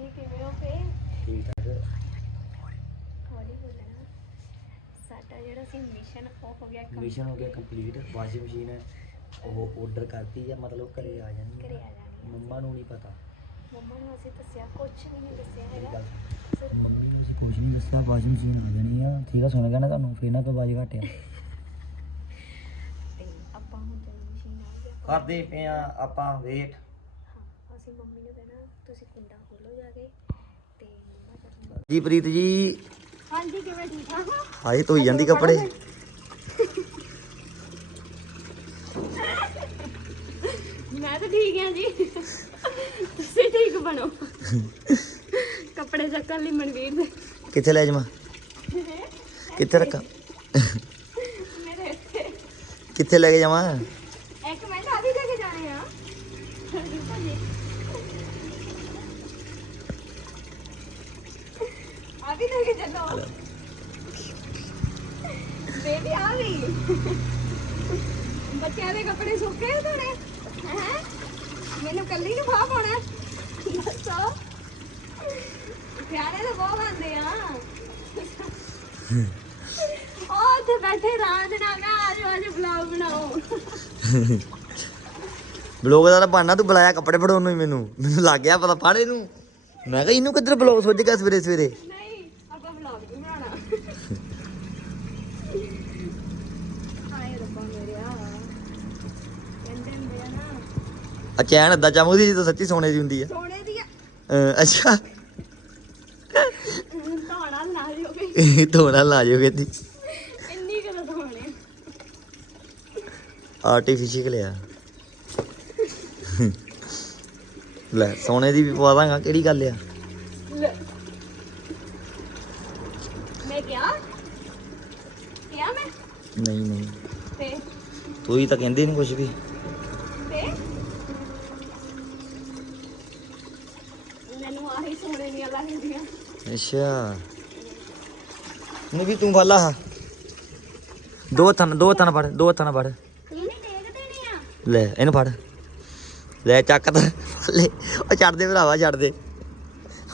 ਜੀ ਕਿਵੇਂ ਹੋ ਫੇ ਠੀਕ ਠਾਕ। ਹੌਲੀ ਬੋਲਣਾ। ਸਾਡਾ ਜਿਹੜਾ ਸੀ ਮਿਸ਼ਨ ਉਹ ਹੋ ਗਿਆ ਕੰਮ ਮਿਸ਼ਨ ਹੋ ਗਿਆ ਕੰਪਲੀਟ ਵਾਸ਼ਿੰਗ ਮਸ਼ੀਨ ਉਹ ਆਰਡਰ ਕਰਤੀ ਆ ਮਤਲਬ ਘਰੇ ਆ ਜਾਣੀ ਘਰੇ ਆ। ਆ। ਜਾਣੀ ਮੰਮਾ ਨੂੰ ਨਹੀਂ ਪਤਾ। ਮੰਮਾ ਨੂੰ ਅਸੀਂ ਦੱਸਿਆ ਕੁਝ ਵੀ ਨਹੀਂ ਦੱਸਿਆ ਮੇਰੀ ਹੈਗਾ। ਗੱਲ। ਸਿਰਫ ਮੰਮੀ ਨੂੰ ਅਸੀਂ ਕੁਝ ਨਹੀਂ ਦੱਸਿਆ ਵਾਸ਼ਿੰਗ ਮਸ਼ੀਨ ਆ ਜਾਣੀ ਆ। ਠੀਕ ਆ ਸੁਣ ਗਿਆ ਨਾ ਤੁਹਾਨੂੰ ਫੇਰ ਨਾ ਕੋਈ ਬਾਜ ਘਟਿਆ ਤੇ ਆਪਾਂ ਹੁਣ ਜਦੋਂ ਮਸ਼ੀਨ ਆ ਗਿਆ ਕਰਦੇ ਪਏ ਆ ਆਪਾਂ ਵੇਟ ਹਾਂ ਅਸੀਂ ਮੰਮੀ ਨੂੰ ਕਹਿਣਾ ਤੁਸੀਂ ਕੁੰਡਾ ਜਾ ਕੇ ਤੇ ਮੰਮਾ ਕਰਨਗੇ ਜੀ ਪ੍ਰੀਤ ਜੀ। ਹਾਂਜੀ ਕਿਵੇਂ ਠੀਕ ਠਾਕ ਹੋ? ਹਾਈ ਧੋਈ ਜਾਂਦੀ ਕੱਪੜੇ। ਮੈਂ ਤਾਂ ਠੀਕ ਹਾਂ ਜੀ। ਤੁਸੀਂ ਠੀਕ ਬਣੋ। ਕੱਪੜੇ ਚੱਕਣ ਲਈ ਮਨਵੀਰ ਦੇ। ਕਿੱਥੇ ਲੈ ਜਾਵਾਂ? ਕਿੱਥੇ ਰੱਖਾਂ? ਮੇਰੇ ਇੱਥੇ। ਕਿੱਥੇ ਲੈ ਕੇ ਜਾਵਾਂ ਇੱਕ ਮਿੰਟ ਆ ਵੀ ਲੈ ਕੇ ਜਾਣੇ ਆ ਰੁਕੋ ਜੀ ਆ ਵੀ ਬੇਬੀ, ਆ ਵੀ ਬੱਚਿਆਂ ਦੇ ਕੱਪੜੇ ਸੁੱਕੇ ਆ ਤੁਹਾਡੇ ਹੈ? ਮੈਨੂੰ ਕੱਲੀ ਨੂੰ ਫਾ ਪਾਉਣਾ ਦੱਸੋ ਪਿਆਰੇ ਤਾਂ ਬਹੁਤ ਆਂਦੇ ਆ। ਉਹ ਉੱਥੇ ਬੈਠੇ ਰਾਜ ਨਾਲ ਮੈਂ ਆਜੋ ਆਜੋ ਬਲੌਗ ਬਣਾਓ। ਬਲੌਗ ਦਾ ਤਾਂ ਬਹਾਨਾ, ਤੂੰ ਬੁਲਾਇਆ ਕੱਪੜੇ ਫੜਾਉਣ ਨੂੰ ਹੀ ਮੈਨੂੰ। ਮੈਨੂੰ ਲੱਗ ਗਿਆ ਪਤਾ, ਫੜ ਇਹਨੂੰ। ਮੈਂ ਕਿਹਾ, ਇਹਨੂੰ ਕਿੱਧਰ ਬਲੌਗ ਸੋਚ ਗਿਆ ਸਵੇਰੇ ਸਵੇਰੇ ਨਹੀਂ ਆਪਾਂ ਵਲੌਗ ਨਹੀਂ ਬਣਾਉਣਾ ਹਾਏ ਰੱਬਾ ਮੇਰਿਆ ਕਹਿੰਦੇ ਹੁੰਦੇ ਆ ਨਾ ਆ ਚੈਨ ਅੱਦਾ ਚਮਕਦੀ ਤਾਂ ਸੱਚੀ ਸੋਨੇ ਦੀ ਹੁੰਦੀ ਆ। ਸੋਨੇ ਦੀ ਅਹ ਅੱਛਾ। ਧੋਣਾ ਇਹ ਧੋਣਾ ਲਾ ਜਿਓ ਕਹਿੰਦੀ। ਇੰਨੀ ਕਦੋਂ ਧੋਣੇ। ਆਰਟੀਫੀਸ਼ੀਅਲ ਆ। ਲੈ ਸੋਨੇ ਦੀ ਵੀ ਪਵਾ ਦਾਂਗਾ ਕਿਹੜੀ ਗੱਲ ਆ? ਲੈ। ਮੈਂ ਕਿਹਾ? ਕਿਹਾ ਮੈਂ? ਨਹੀਂ ਨਹੀਂ। ਤੇ? ਤੂੰ ਹੀ ਤਾਂ ਕਹਿੰਦੀ ਨਹੀਂ ਕੁਝ ਵੀ ਤੇ ਮੈਨੂੰ ਆਹੀ ਸੋਨੇ ਦੀਆਂ ਲੱਗਦੀਆਂ ਅੱਛਾ। ਨਹੀਂ ਵੀ ਤੂੰ ਫਾਲਾ ਹਾਂ। ਦੋ ਨਾਲ- ਦੋ ਨਾਲ ਫੜ ਦੋ ਨਾਲ ਫੜ। ਲੈ ਇਹਨੂੰ ਫੜ। ਲੈ ਚੱਕ ਤਾ। ਲੈ ਉਹ ਛੱਡ ਦੇ ਭਰਾਵਾ ਛੱਡ ਦੇ।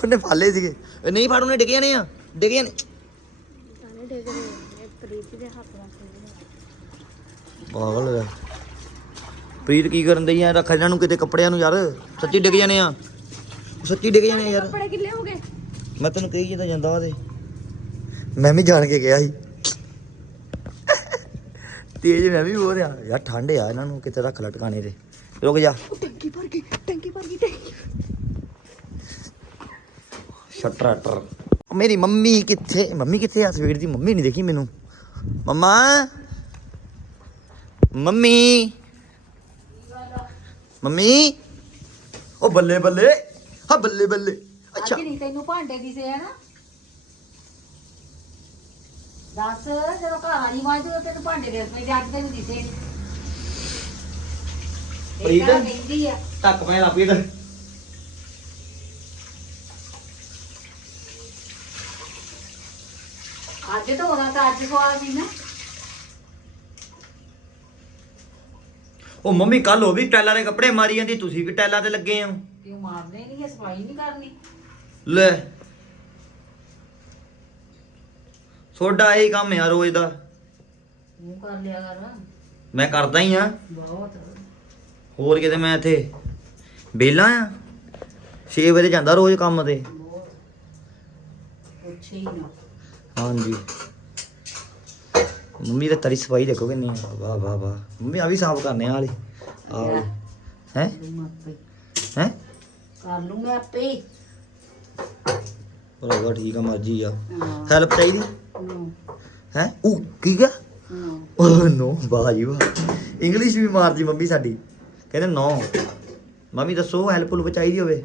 ਉਹਨੇ ਫਾਲੇ ਸੀਗੇ। ਨਹੀਂ ਫੜ ਉਹਨੇ ਡਿੱਗ ਜਾਣੇ ਆ ਡਿੱਗ ਜਾਣੇ ਸਾਰੇ ਡੇਗ ਰਹੇ ਨੇ ਪਾਗਲ ਹੈ ਪ੍ਰੀਤ ਕੀ ਕਰਨ ਦਈ ਆ? ਰੱਖ ਇਹਨਾਂ ਨੂੰ ਕਿਤੇ ਕੱਪੜਿਆਂ ਨੂੰ ਯਾਰ। ਸੱਚੀ ਡਿੱਗ ਜਾਣੇ ਆ। ਸੱਚੀ ਡਿੱਗ ਜਾਣੇ ਆ ਯਾਰ। ਕੱਪੜੇ ਕਿੱਲੇ ਹੋ ਗਏ। ਮੈਂ ਤੈਨੂੰ ਕਹੀ ਜਾਂਦਾ ਜਾਂਦਾ ਉਹਦੇ। ਮੈਂ ਵੀ ਜਾਣ ਕੇ ਗਿਆ ਸੀ। ਤੇਜ ਮੈਂ ਵੀ ਬਹੁਤ ਆ। ਯਾਰ ਠੰਡ ਆ ਇਹਨਾਂ ਨੂੰ ਕਿਤੇ ਰੱਖ ਲੈ ਟਿਕਾਣੇ ਤੇ। ਰੁਕ ਜਾ। ਟੈਂਕੀ ਭਰ ਗਈ ਟੈਂਕੀ ਭਰ ਗਈ ਟੈਂਕੀ। ਸ਼ਟਰਟਰ ਮੇਰੀ ਮੰਮੀ ਕਿੱਥੇ ਮੰਮੀ ਕਿੱਥੇ ਆ? ਸਵੇਰ ਦੀ ਮੰਮੀ ਨਹੀਂ ਦੇਖੀ ਮੈਨੂੰ। ਮੰਮਾ। ਮੰਮੀ। ਮੰਮੀ। ਉਹ ਬੱਲੇ ਬੱਲੇ। ਹਾਂ ਬੱਲੇ ਬੱਲੇ। ਅੱਛਾ। ਅੱਜ ਨਹੀਂ ਤੈਨੂੰ ਭਾਂਡੇ ਦਿਸੇ ਆ ਨਾ। ਦੱਸ ਜਦੋਂ ਘਰ ਵਾਲੀ ਵਾਜਦੇ ਤੈਨੂੰ ਭਾਂਡੇ ਦੇ ਪਏ ਅੱਜ ਤੈਨੂੰ ਦਿਸੇ ਨੀ। ਪ੍ਰੀਤ? ਕਹਿੰਦੀ ਆ। ਟੱਕ ਮੈਂ ਲਾ ਪੀੜ ਅੱਜ ਤਾਂ ਉਹਦਾ ਤਾਂ ਅੱਜ ਸਵਾਲ ਸੀ ਨਾ। ਉਹ ਮੰਮੀ ਕੱਲ ਉਹ ਵੀ ਟੈਲਾਂ ਦੇ ਕੱਪੜੇ ਮਾਰੀ ਜਾਂਦੀ ਤੁਸੀਂ ਵੀ ਟੈਲਾਂ ਤੇ ਲੱਗੇ ਹੋ। ਕਿਉਂ ਮਾਰਦੇ ਨਹੀਂ ਸਫ਼ਾਈ ਨਹੀਂ ਕਰਨੀ। ਲੈ। ਸੋਡਾ ਇਹੀ ਕੰਮ ਆ ਰੋਜ਼ ਦਾ। ਮੂੰਹ ਕਰ ਲਿਆ ਕਰ। ਮੈਂ ਕਰਦਾ ਹੀ ਆ। ਬਹੁਤ। ਹੋਰ ਕਿਤੇ ਮੈਂ ਇੱਥੇ ਵਿਹਲਾ ਆ। 6 ਵਜੇ ਜਾਂਦਾ ਰੋਜ਼ ਕੰਮ ਤੇ। ਬਹੁਤ। ਪੁੱਛੇ ਹੀ ਨਾ। ਹਾਂਜੀ। ਮੰਮੀ ਦੇ ਤਰੀ ਸਫ਼ਾਈ ਦੇਖੋ ਕਿੰਨੀ ਆ। ਵਾਹ ਵਾਹ ਵਾਹ। ਮੰਮੀ ਆ ਵੀ ਸਾਫ਼ ਕਰਨੇ ਆ ਵਾਲੀ। ਆ ਹੈ? ਹੈ? ਕਰ ਲੂੰ ਮੈਂ ਆਪੇ। ਭਰਾਵਾ ਠੀਕ ਆ ਮਰਜ਼ੀ ਆ। ਹੈਲਪ ਚਾਹੀਦੀ? ਹੂੰ, ਉਹ ਕੀ ਗਾ ਹੂੰ। ਓਹ ਨੋ ਵਾਹ ਜੀ ਵਾਹ। ਇੰਗਲਿਸ਼ ਵੀ ਮਾਰਦੀ ਮੰਮੀ ਸਾਡੀ। ਕਹਿੰਦੇ ਨੋ ਮੰਮੀ ਦੱਸੋ ਹੈਲਪ ਹੁਲਪ ਚਾਹੀਦੀ ਹੋਵੇ?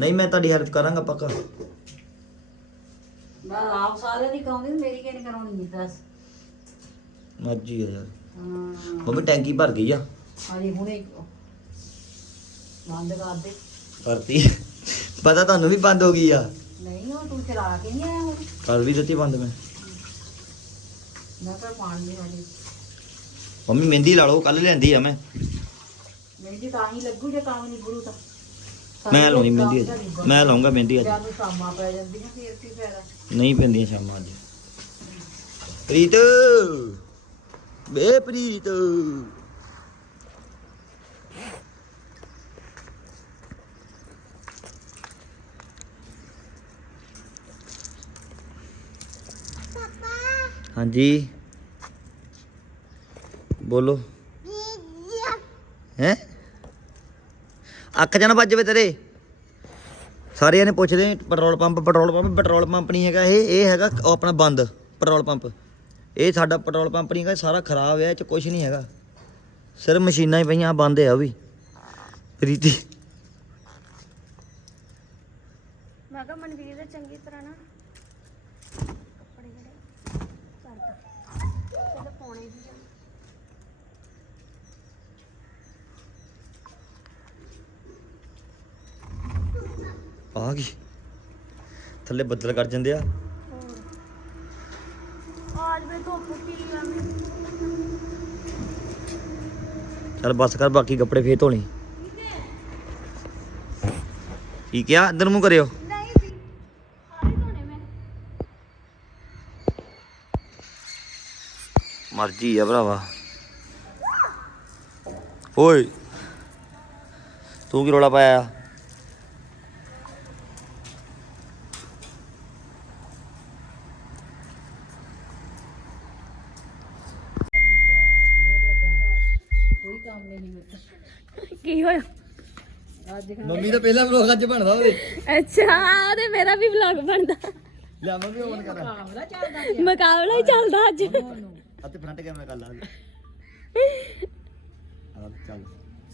ਨਹੀਂ ਮੈਂ ਤੁਹਾਡੀ ਹੈਲਪ ਕਰਾਂਗਾ ਪੱਕਾ। ਮੈਂ ਆਪ ਸਾਰੇ ਦੀ ਕਹਾਂਗੀ ਮੇਰੀ ਕਿਹਨੇ ਕਰਾਉਣੀ ਹੈ ਦੱਸ। ਮਰਜ਼ੀ ਆ ਯਾਰ। ਹਾਂ। ਮੰਮੀ ਟੈਂਕੀ ਭਰ ਗਈ ਆ। ਹਾਲੀ ਹੁਣੇ ਬੰਦ ਕਰ ਦੇ। ਕਰਤੀ ਪਤਾ ਤੁਹਾਨੂੰ ਵੀ ਬੰਦ ਹੋ ਗਈ ਆ? ਨਹੀਂ ਉਹ ਤੂੰ ਚਲਾ ਕੇ ਨਹੀਂ ਆਇਆ ਹੁਣ ਕਰ ਵੀ ਦਿੱਤੀ ਬੰਦ ਮੈਂ। ਮੈਂ ਕਿਹਾ ਪਾਣੀ ਵਾਲੀ ਮੰਮੀ ਮਹਿੰਦੀ ਲਾ ਲਓ ਕੱਲ ਲਿਆਂਦੀ ਆ ਮੈਂ। ਮੇਰੀ ਤਾਂ ਹੀ ਲੱਗੂ ਜੇ ਕੰਮ ਨਹੀਂ ਗੁਰੂ ਤਾਂ। ਮੈਂ ਲਾਉਣੀ ਮਹਿੰਦੀ ਅੱਜ। ਮੈਂ ਲਾਉਂਗਾ ਮਹਿੰਦੀ ਅੱਜ। ਜਦ ਨੂੰ ਸ਼ਾਮਾਂ ਪੈ ਜਾਂਦੀਆਂ ਫੇਰ ਕੀ ਫਾਇਦਾ? ਨਹੀਂ ਪੈਂਦੀਆਂ ਸ਼ਾਮਾਂ ਅੱਜ। ਪ੍ਰੀਤ! ਬੇ ਪ੍ਰੀਤ! ਹਾਂਜੀ। ਬੋਲੋ। ਹੈ? ਅੱਖ ਜਾਣਾ ਵੱਜ ਵੇ ਤੇਰੇ। ਸਾਰਿਆਂ ਨੇ ਪੁੱਛਦੇ petrol pump petrol pump petrol pump ਨਹੀਂ ਹੈਗਾ ਇਹ ਇਹ ਹੈਗਾ ਆਪਣਾ ਬੰਦ, ਪੈਟਰੋਲ ਪੰਪ। ਇਹ ਸਾਡਾ ਪੈਟਰੋਲ ਪੰਪ ਨਹੀਂ ਹੈਗਾ ਸਾਰਾ ਖਰਾਬ ਹੈ, ਇਹ ਚ ਕੁਝ ਨਹੀਂ ਹੈਗਾ। ਸਿਰਫ ਮਸ਼ੀਨਾਂ ਹੀ ਪਈਆਂ, ਬੰਦ ਆ ਉਹ ਵੀ। ਪ੍ਰੀਤੀ। ਮੈਂ ਕਿਹਾ ਮਨਵੀਰ ਦੇ ਚੰਗੀ ਤਰ੍ਹਾਂ ਨਾ ਕੱਪੜੇ ਜਿਹੜੇ ਕਰਦਾ ਚਲੋ ਪਾਉਣੇ ਵੀ ਆ ਆ ਗਈ। ਥੱਲੇ ਬੱਦਲ ਕਰ ਜਾਂਦੇ ਆ। ਆਜ ਮੈਂ ਧੁੱਪ ਚੱਲ ਬੱਸ ਕਰ ਬਾਕੀ ਕੱਪੜੇ ਫੇਰ ਧੋਣੀ। ਕੀ ਕਿਹਾ? ਅੰਦਰ ਮੂੰਹ ਕਰਿਓ। ਮਰਜ਼ੀ ਆ ਭਰਾਵਾ। ਓਏ ਤੂੰ ਕੀ ਰੋਲਾ ਪਾਇਆ ਕੋਈ ਕੰਮ ਨਹੀਂ ਹੁੰਦਾ ਕੀ ਹੋਇਆ ਅੱਜ ਮੰਮੀ ਦਾ ਪਹਿਲਾ ਵਲੋਗ ਅੱਜ ਬਣਦਾ ਉਹਦੇ। ਅੱਛਾ ਆ ਤੇ ਮੇਰਾ ਵੀ ਵਲੌਗ ਬਣਦਾ। ਲੈ ਮੰਮੀ ਓਨ ਕਰ। ਕਾਮਲਾ ਚੱਲਦਾ ਮੁਕਾਬਲਾ ਹੀ ਚੱਲਦਾ ਅੱਜ। ਅਤੇ ਫਰੰਟ ਕੈਮਰਾ ਕਰ ਲਾ ਆ ਚੱਲ।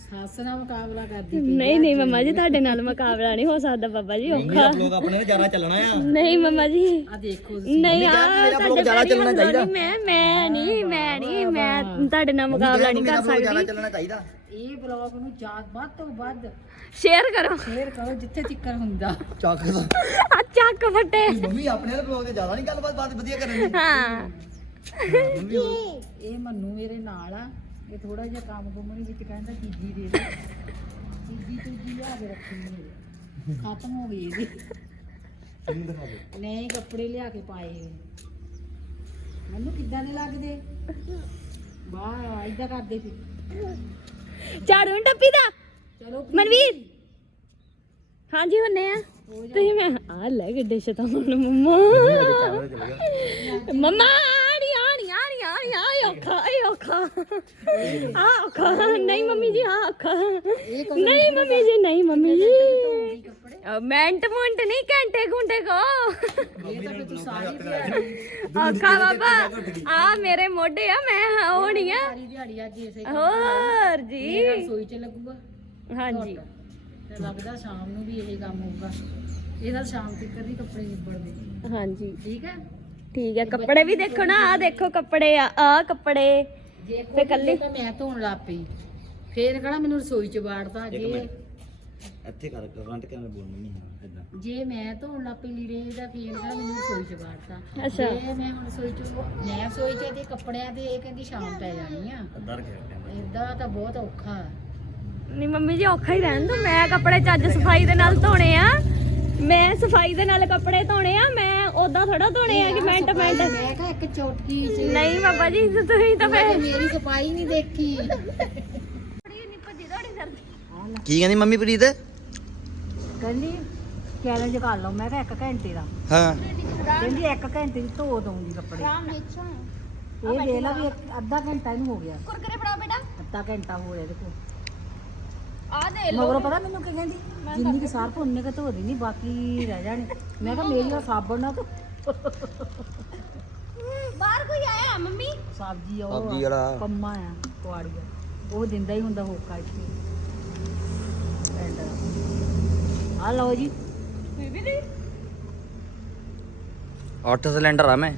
ਸੱਸ ਨਾਲ ਮੁਕਾਬਲਾ ਕਰਦੀ ਨਹੀਂ ਨਹੀਂ ਮਮਾ ਜੀ ਤੁਹਾਡੇ ਨਾਲ ਮੁਕਾਬਲਾ ਨਹੀਂ ਹੋ ਸਕਦਾ ਬਾਬਾ ਜੀ ਮੰਮੀ ਦਾ ਵਲੋਗ ਆਪਣੇ ਨੇ ਜ਼ਿਆਦਾ ਚੱਲਣਾ ਆ। ਨਹੀਂ ਮਮਾ ਜੀ। ਆ ਦੇਖੋ ਨਹੀਂ ਆ ਮੇਰਾ ਤੁਹਾਡੇ vlog ਜ਼ਿਆਦਾ ਚੱਲਣਾ ਚਾਹੀਦਾ। ਮੈਂ ਮੈਂ ਨਹੀਂ ਮੈਂ ਨਹੀਂ ਮੈਂ ਤੁਹਾਡੇ ਨਾਲ ਮੁਕਾਬਲਾ ਨਹੀਂ ਕਰ ਜ਼ਿਆਦਾ ਸਕਦੀ। ਚੱਲਣਾ ਚਾਹੀਦਾ। ਇਹ ਬਲੌਗ ਨੂੰ ਜ਼ਿਆਦਾ ਵੱਧ ਤੋਂ ਵੱਧ ਸ਼ੇਅਰ ਕਰੋ। ਸ਼ੇਅਰ ਕਰੋ ਜਿੱਥੇ ਤਿੱਕਰ ਹੁੰਦਾ। ਚੱਕ ਦਾ ਆ ਚੱਕ ਫੱਟੇ ਮੰਮੀ ਆਪਣੇ ਵਾਲੇ ਵਲੋਗ ਤੇ ਜ਼ਿਆਦਾ ਨਹੀਂ ਗੱਲਬਾਤ ਬਾਤ ਵਧੀਆ ਕਰਨ ਦੀ ਹਾਂ। ਮੰਮੀ ਉਹ- ਇਹ ਮੰਨੂ ਮੇਰੇ ਨਾਲ ਆ। ਇਹ ਥੋੜਾ ਜਿਹਾ ਕੰਮ ਗੁੰਮਣੀ ਵਿੱਚ ਕਹਿੰਦਾ ਚੀਜ਼ੀ ਦੇ ਦੇ। ਚੀਜ਼ੀ ਚੀਜ਼ੀ ਲਿਆ ਕੇ ਰੱਖੀ ਮੇਰੇ ਖਤਮ ਹੋ ਗਈ ਇਹਦੀ। ਇਹਨੂੰ ਦਿਖਾ ਦੇ। ਨਏ ਕੱਪੜੇ ਲਿਆ ਕੇ ਪਾਏ ਹੋਏ। ਮੈਨੂੰ ਕਿੱਦਾਂ ਦੇ ਲੱਗਦੇ? ਵਾਹ ਇਦਾਂ ਕਰਦੇ ਸੀ ਝਾੜੂ ਨੀ ਟੱਪੀ ਦਾ? ਚਲੋ ਮਨਵੀਰ? ਹਾਂਜੀ ਹੁੰਨੇ ਆ। ਤੁਸੀਂ ਮੈਂ ਆ ਲੈ ਗੱਡੇ ਸ਼ਤਾਨ ਮੰਮਾ। ਮੰਮਾ ਆਣੀ ਆਣੀ ਆਣੀ ਆਣੀ ਆਈ ਔਖਾ ਆਈ ਔਖਾ। ਆ ਔਖਾ। ਨਹੀਂ ਮੰਮੀ ਜੀ ਆ ਔਖਾ। ਨਹੀਂ ਮੰਮੀ ਜੀ ਨਹੀਂ ਮੰਮੀ ਜੀ। ਅ, ਮਿੰਟ ਮੁੰਟ ਨਹੀਂ ਘੰਟੇ ਘੁੰਟੇ ਕੋ ਔਖਾ ਬਾਬਾ। ਆ ਮੇਰੇ ਮੋਢੇ ਆ ਮੈਂ ਨਹੀਂ ਆ। ਸਾਰੀ ਦਿਹਾੜੀ ਅੱਜ ਇਸੇ ਹੋਰ ਜੀ। ਰਸੋਈ 'ਚ ਲੱਗੂਗਾ। ਹਾਂਜੀ। ਤੇ ਲੱਗਦਾ ਸ਼ਾਮ ਨੂੰ ਵੀ ਇਹ ਕੰਮ ਹੋਊਗਾ। ਇਹਦਾ ਸ਼ਾਮ ਤੱਕ ਦੀ ਕੱਪੜੇ ਨਿਬੜਦੇ। ਹਾਂਜੀ। ਠੀਕ ਹੈ? ਠੀਕ ਹੈ ਕੱਪੜੇ ਵੀ ਦੇਖੋ ਨਾ ਆ ਦੇਖੋ ਕੱਪੜੇ ਆ ਆ ਕੱਪੜੇ। ਜੇ ਤੇ ਕੱਲੀ- ਤਾਂ ਮੈਂ ਧੋਣ ਲੱਗ ਪਈ। ਫੇਰ ਕਹਣਾ ਮੈਨੂੰ ਰਸੋਈ 'ਚ ਬਾੜਦਾ ਜੇ। ਇੱਥੇ ਕਰ ਫਰੰਟ ਕੈਮਰਾ ਬੋਲ ਮੰਮੀ ਹਾਂ ਇਦਾਂ ਜੇ ਮੈਂ ਧੋਣ ਲੱਗ ਪਈ ਲੀੜੇ ਦਾ ਫੇਰ ਕਹਣਾ ਮੈਨੂੰ ਰਸੋਈ 'ਚ ਅੱਛਾ। ਜੇ ਮੈਂ ਹੁਣ ਰਸੋਈ 'ਚ ਮੈਂ ਰਸੋਈ 'ਚ ਤੇ ਕੱਪੜਿਆਂ ਤੇ ਇਹ ਕਹਿੰਦੀ ਸ਼ਾਮ ਪੈ ਜਾਣੀ ਆ। ਅੱਧਾ ਰੱਖਿਆ ਕੈਮਰਾ ਇਦਾਂ ਤਾਂ। ਬਹੁਤ ਔਖਾ ਨਹੀਂ ਮੰਮੀ ਜੀ ਔਖਾ ਹੀ ਰਹਿਣ ਦੋ ਮੈਂ ਕੱਪੜੇ ਚੱਜ ਸਫ਼ਾਈ ਦੇ ਨਾਲ ਧੋਣੇ ਆ। ਮੈਂ ਸਫ਼ਾਈ ਦੇ ਨਾਲ ਕੱਪੜੇ ਧੋਣੇ ਆ। ਮੈਂ ਉਦਾਂ ਥੋੜਾ ਧੋਣੇ ਆ ਕਿ ਮਿੰਟ ਮਿੰਟ ਮੈਂ ਕਿਹਾ ਇੱਕ ਚੋਟਕੀ 'ਚ। ਨਹੀਂ ਬਾਬਾ ਜੀ ਤੁਸੀਂ ਤਾਂ ਮੈਂ ਫੇਰ ਕਿਹਾ ਮੇਰੀ ਸਫ਼ਾਈ ਨਹੀਂ ਦੇਖੀ। ਨਹੀਂ ਸਰਦੀ ਕੀ ਕਹਿੰਦੀ ਮੰਮੀ ਪ੍ਰੀਤ? ਕਹਿੰਦੀ ਚੈਲੰਜ ਕਰ ਲਓ। ਮੈਂ ਕਿਹਾ ਇੱਕ ਘੰਟੇ ਦਾ। ਹਾਂ। ਕਹਿੰਦੀ ਇੱਕ ਘੰਟੇ ਦੀ ਧੋ ਦਊਂਗੀ ਕੱਪੜੇ। ਇਹ ਦੇਖ ਲਾ ਵੀ ਇੱਕ- ਅੱਧਾ ਘੰਟਾ ਇਹਨੂੰ ਹੋ ਗਿਆ। ਕੁਰਕਰੇ ਫੜਾ ਬੇਟਾ। ਅੱਧਾ ਘੰਟਾ ਹੋ ਗਿਆ ਦੇਖੋ। ਆ ਦੇ ਲੋ ਮਗਰੋਂ ਪਤਾ ਮੈਨੂੰ ਕੀ ਕਹਿੰਦੀ? ਜਿੰਨੀ ਕਿ ਸਾਰ ਭੁੰਨੇ ਕੇ ਧੋ ਦੇਣੀ ਬਾਕੀ ਰਹਿ ਜਾਣੇ। ਮੈਂ ਕਿਹਾ ਮੇਰੀ ਉਹ ਸਾਬਣ ਨਾਲ ਧੋ। ਬਾਹਰ ਕੋਈ ਆਇਆ ਮੰਮੀ? ਸਬਜ਼ੀ ਆ ਸਬਜ਼ੀ ਉਹ ਵਾਲਾ। ਕੰਮਾ ਆ ਕੁਆੜੀਆ। ਉਹ ਦਿੰਦਾ ਹੀ ਹੁੰਦਾ ਹੋਕਾ ਇੱਥੇ। ਦਾ। ਆ ਲਓ ਜੀ। ਬੀਬੀ ਦੀ 8 ਸਿਲੰਡਰ ਆ ਮੈਂ।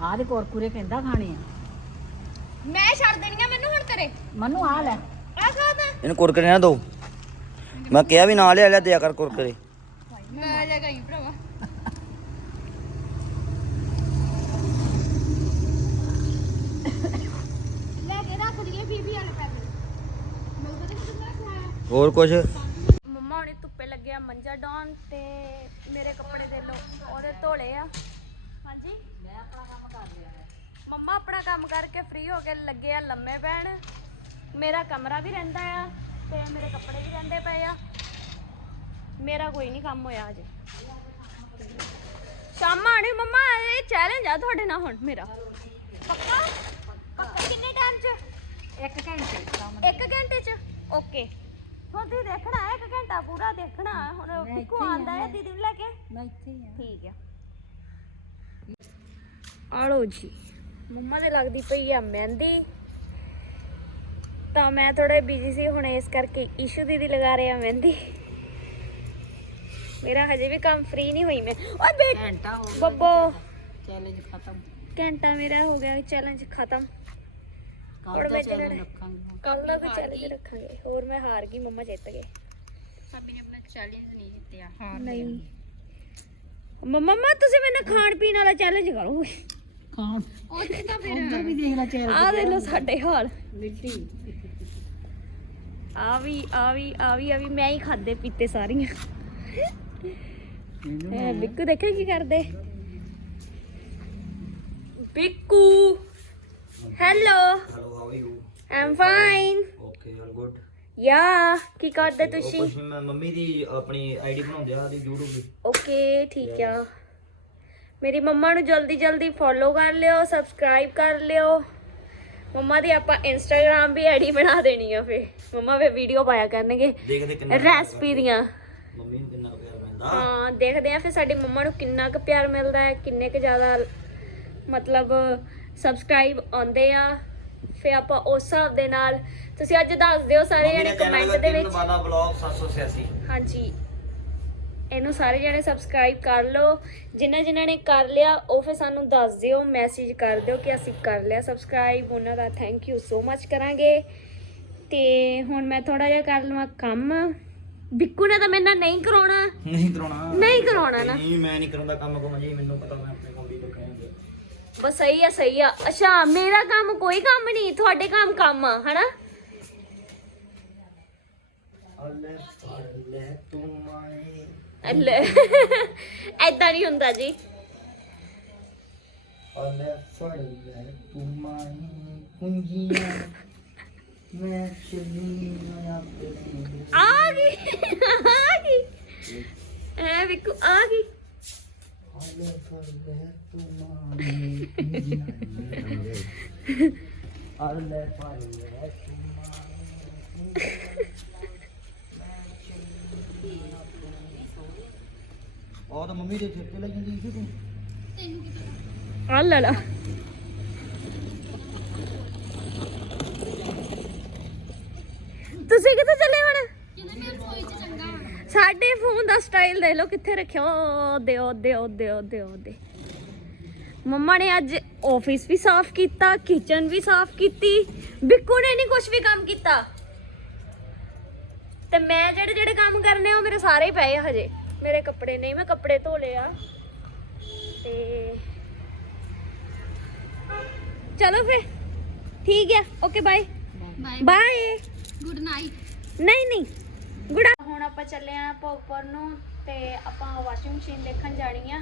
ਆ ਆਹ ਦੇ ਕੁਰਕੁਰੇ ਕਹਿੰਦਾ ਖਾਣੇ ਆ। ਮੈਂ ਛੱਡ ਦੇਣੀਆਂ ਮੈਨੂੰ ਹੁਣ ਤੇਰੇ। ਮਨੂੰ ਆ ਲੈ। ਆ ਖਾਦਾ ਇਹਨੂੰ ਕੁਰਕਰੇ ਨਾ ਦੋ। ਮੈਂ ਕਿਹਾ ਵੀ ਨਾਲ ਲਿਆ ਲਿਆ ਦਿਆ ਕਰ ਕੁਰਕਰੇ। ਮੈਂ ਲੈ ਗਈ ਭਰਾਵਾ। ਹੋਰ ਕੁਝ ਮੰਮਾ ਹੁਣੇ ਧੁੱਪੇ ਲੱਗਿਆ ਮੰਜਾ ਡਾਉਣ ਤੇ ਮੇਰੇ ਕੱਪੜੇ ਦੇ ਲੋ ਉਹਦੇ ਧੋਲੇ ਆ। ਹਾਂਜੀ? ਮੈਂ ਆਪਣਾ ਕੰਮ ਕਰ ਲਿਆ ਮੰਮਾ ਆਪਣਾ ਕੰਮ ਕਰਕੇ ਫ੍ਰੀ ਹੋ ਕੇ ਲੱਗੇ ਆ ਲੰਮੇ ਪੈਣ। ਮੇਰਾ ਕਮਰਾ ਵੀ ਰਹਿੰਦਾ ਆ ਤੇ ਮੇਰੇ ਕੱਪੜੇ ਵੀ ਰਹਿੰਦੇ ਪਏ ਆ। ਮੇਰਾ ਕੋਈ ਨਹੀਂ ਕੰਮ ਹੋਇਆ ਅਜੇ ਸ਼ਾਮਾਂ ਆਣੀ ਮੰਮਾ ਇਹ ਚੈਲੰਜ ਆ ਤੁਹਾਡੇ ਨਾਲ ਹੁਣ ਮੇਰਾ। ਪੱਕਾ? ਪੱਕਾ ਕਿੰਨੇ ਟਾਈਮ ਚ? ਇੱਕ ਘੰਟੇ ਕੰਮ ਇੱਕ ਘੰਟੇ ਚ? ਓਕੇ ਹੁਣ ਤੁਸੀਂ ਦੇਖਣਾ ਹੈ ਇੱਕ ਘੰਟਾ ਪੂਰਾ ਦੇਖਣਾ। ਹੈ। ਹੁਣ ਮੈਂ ਕਿੱਥੋਂ ਇੱਥੇ ਹੀ ਆਂਦਾ ਹੈ ਦੀਦੀ ਨੂੰ ਲੈ ਕੇ? ਮੈਂ ਇੱਥੇ ਹੀ ਆ। ਠੀਕ ਆ। ਆਲੋ ਜੀ। ਮੰਮਾ ਦੇ ਲੱਗਦੀ ਪਈ ਆ ਮਹਿੰਦੀ। ਤਾਂ ਮੈਂ ਥੋੜੇ ਬਿਜ਼ੀ ਸੀ ਹੁਣ ਇਸ ਕਰਕੇ ਇਸ਼ੂ ਦੀਦੀ ਲਗਾ ਰਹੇ ਆ ਮਹਿੰਦੀ। ਮੇਰਾ ਹਜੇ ਵੀ ਕੰਮ ਫ੍ਰੀ ਨਹੀਂ ਹੋਈ ਮੈਂ। ਓਏ ਬੇਟ ਬੱਬੋ। ਚੈਲੰਜ ਖਤਮ। ਘੰਟਾ ਮੇਰਾ ਹੋ ਗਿਆ ਚੈਲੰਜ ਖਤਮ। ਕੱਲ ਹੁਣ ਦਾ ਮੈਂ ਚੈਲੰਜ ਰੱਖਾਂਗੇ ਕੱਲ ਦਾ ਵੀ ਚੈਲੰਜ ਰੱਖਾਂਗੇ। ਹੋਰ ਮੈਂ ਹਾਰ ਗਈ ਮੰਮਾ ਜਿੱਤ ਗਏ। ਸਾਬੀ ਨੇ ਆਪਣਾ ਚੈਲੰਜ ਨਹੀਂ ਜਿੱਤਿਆ ਹਾਂ ਨਹੀਂ। ਮੰਮਾ ਮੰਮਾ ਤੁਸੀਂ ਮੈਨੂੰ ਖਾਣ ਪੀਣ ਵਾਲਾ ਚੈਲੰਜ ਕਰੋ। ਖਾਣ ਉੱਥੇ ਤਾਂ ਫਿਰ ਉੱਧਰ ਵੀ ਦੇਖ ਲੈ ਚੈਲੰਜ ਆਹ ਦੇਖ ਲਓ ਸਾਡੇ ਹਾਲ। ਮਿੱਟੀ। ਆ ਵੀ ਆ ਵੀ ਆ ਵੀ ਆ ਵੀ ਮੈਂ ਹੀ ਖਾਦੇ ਪੀਤੇ ਸਾਰੀਆਂ। ਬਿੱਕੂ ਦੇਖਿਆ ਕੀ ਕਰਦੇ? Bikku hello hello how are you I'm fine okay all good yeah ਕੀ ਕਰਦੇ ਤੁਸੀਂ? ਕੁਝ ਮੈਂ ਮੰਮੀ ਦੀ ਆਪਣੀ ਆਈਡੀ ਬਣਾਉਂਦੇ ਆ ਦੀ YouTube ਦੀ। ਓਕੇ ਠੀਕ ਆ। ਮੇਰੀ ਮੰਮਾ ਨੂੰ ਜਲਦੀ ਜਲਦੀ ਫੋਲੋ ਕਰ ਲਿਓ ਸਬਸਕ੍ਰਾਈਬ ਕਰ ਲਿਓ। ਮੰਮਾ ਦੀ ਆਪਾਂ ਇੰਸਟਾਗ੍ਰam ਵੀ ਆਈਡੀ ਬਣਾ ਦੇਣੀ ਆ ਫੇ ਮੰਮਾ ਵੇ ਵੀਡੀਓ ਪਾਇਆ ਕਰਨਗੇ। ਦੇਖਦੇ ਕਿੰਨਾ ਰੈਸਪੀ ਦੀਆਂ। ਮੰਮੀ ਨੂੰ ਕਿੰਨਾ ਪਿਆਰ ਮਿਲਦਾ। ਹਾਂ ਦੇਖਦੇ ਆ ਫਿਰ ਸਾਡੀ ਮੰਮਾ ਨੂੰ ਕਿੰਨਾ ਕੁ ਪਿਆਰ ਮਿਲਦਾ ਹੈ ਕਿੰਨੇ ਕੁ ਜ਼ਿਆਦਾ ਮਤਲਬ ਸਬਸਕ੍ਰਾਈਬ ਆਉਂਦੇ ਆ ਫਿਰ ਆਪਾਂ ਉਸ ਹਿਸਾਬ ਦੇ ਨਾਲ ਤੁਸੀਂ ਅੱਜ ਦੱਸ ਦਿਓ ਸਾਰੇ ਜਣੇ ਕਮੈਂਟ ਦੇ ਵਿੱਚ। ਵਾਲਾ ਵਲੌਗ 786 ਹਾਂਜੀ। ਇਹਨੂੰ ਸਾਰੇ ਜਣੇ ਸਬਸਕ੍ਰਾਈਬ ਕਰ ਲਓ। ਜਿਨ੍ਹਾਂ ਜਿਨ੍ਹਾਂ ਨੇ ਕਰ ਲਿਆ ਉਹ ਫਿਰ ਸਾਨੂੰ ਦੱਸ ਦਿਓ ਮੈਸੇਜ ਕਰ ਦਿਓ ਕਿ ਅਸੀਂ ਕਰ ਲਿਆ ਸਬਸਕ੍ਰਾਈਬ ਉਹਨਾਂ ਦਾ ਥੈਂਕ ਯੂ ਸੋ ਮੱਚ ਕਰਾਂਗੇ। ਤੇ ਹੁਣ ਮੈਂ ਥੋੜਾ ਜਿਹਾ ਕਰ ਲਵਾਂ ਕੰਮ। ਬਿੱਕੂ ਨੇ ਤਾਂ ਮੇਰੇ ਨਾਲ ਨਹੀਂ ਕਰਾਉਣਾ। ਨਹੀਂ ਕਰਾਉਣਾ। ਨਹੀਂ ਕਰਾਉਣਾ ਨਾ। ਨਹੀਂ ਮੈਂ ਨਹੀਂ ਕਰਾਉਂਦਾ ਕੰਮ ਕੋ ਜੀ ਮੈਨੂੰ ਪਤਾ ਮੈਂ ਆਪਣੇ ਕੰਮ ਵੀ ਕਰਾਂਗਾ ਬਸ ਸਹੀ ਆ ਸਹੀ ਆ। ਅੱਛਾ ਮੇਰਾ ਕੰਮ ਕੋਈ ਕੰਮ ਨਹੀਂ ਤੁਹਾਡੇ ਕੰਮ ਕੰਮ ਆ ਹਨਾ? ਅੱਲੇ ਤੂੰ ਮਾਏ ਐਦਾਂ ਨਹੀਂ ਹੁੰਦਾ ਜੀ। ਅੱਲੇ ਫੜ ਲੈ ਤੂੰ ਮਾਏ ਕੁੰਜੀਆਂ। ਮੈਂ ਚੱਲੀ ਨਾ ਆਪਣੇ ਆ ਗਈ ਆ ਗਈ। ਐ ਬਿੱਕੂ ਆ ਗਈ। ਅੱਲੇ ਫੜ ਲੈ ਉਹ ਤਾਂ ਮੰਮੀ ਦੇ ਸਿਰ ਤੇ ਲੱਗ ਸੀ ਤੂੰ। ਆ ਲੈ ਲਾ। ਤੁਸੀਂ ਕਿੱਥੇ ਚੱਲੇ ਹੁਣ? ਸਾਡੇ ਫੋਨ ਦਾ ਸਟਾਈਲ ਦੇਖ ਲਓ ਕਿੱਥੇ ਰੱਖਿਓ ਉਹਦੇ ਦਿਓ ਦਿਓ ਦਿਓ ਦੇ ਮੰਮਾ ਨੇ ਅੱਜ ਆਫਿਸ ਵੀ ਸਾਫ਼ ਕੀਤਾ ਕਿਚਨ ਵੀ ਸਾਫ਼ ਕੀਤੀ ਬਿੱਕੂ ਨੇ ਨਹੀਂ ਕੁਝ ਵੀ ਕੰਮ ਕੀਤਾ। ਤੇ ਮੈਂ ਜਿਹੜੇ ਜਿਹੜੇ ਕੰਮ ਕਰਨੇ ਆ ਉਹ ਮੇਰੇ ਸਾਰੇ ਹੀ ਪਏ ਆ ਹਜੇ। ਮੇਰੇ ਕੱਪੜੇ ਨਹੀਂ ਮੈਂ ਕੱਪੜੇ ਧੋ ਲਏ ਆ। ਤੇ ਚਲੋ ਫੇ ਠੀਕ ਹੈ okay bye bye good night ਨਹੀਂ ਨਹੀਂ। ਗੁੱਡ ਹੁਣ ਆਪਾਂ ਚੱਲੇ ਆ ਭੋਗਪੁਰ ਨੂੰ ਤੇ ਆਪਾਂ ਵਾਸ਼ਿੰਗ ਮਸ਼ੀਨ ਦੇਖਣ ਜਾਣੀ ਆ।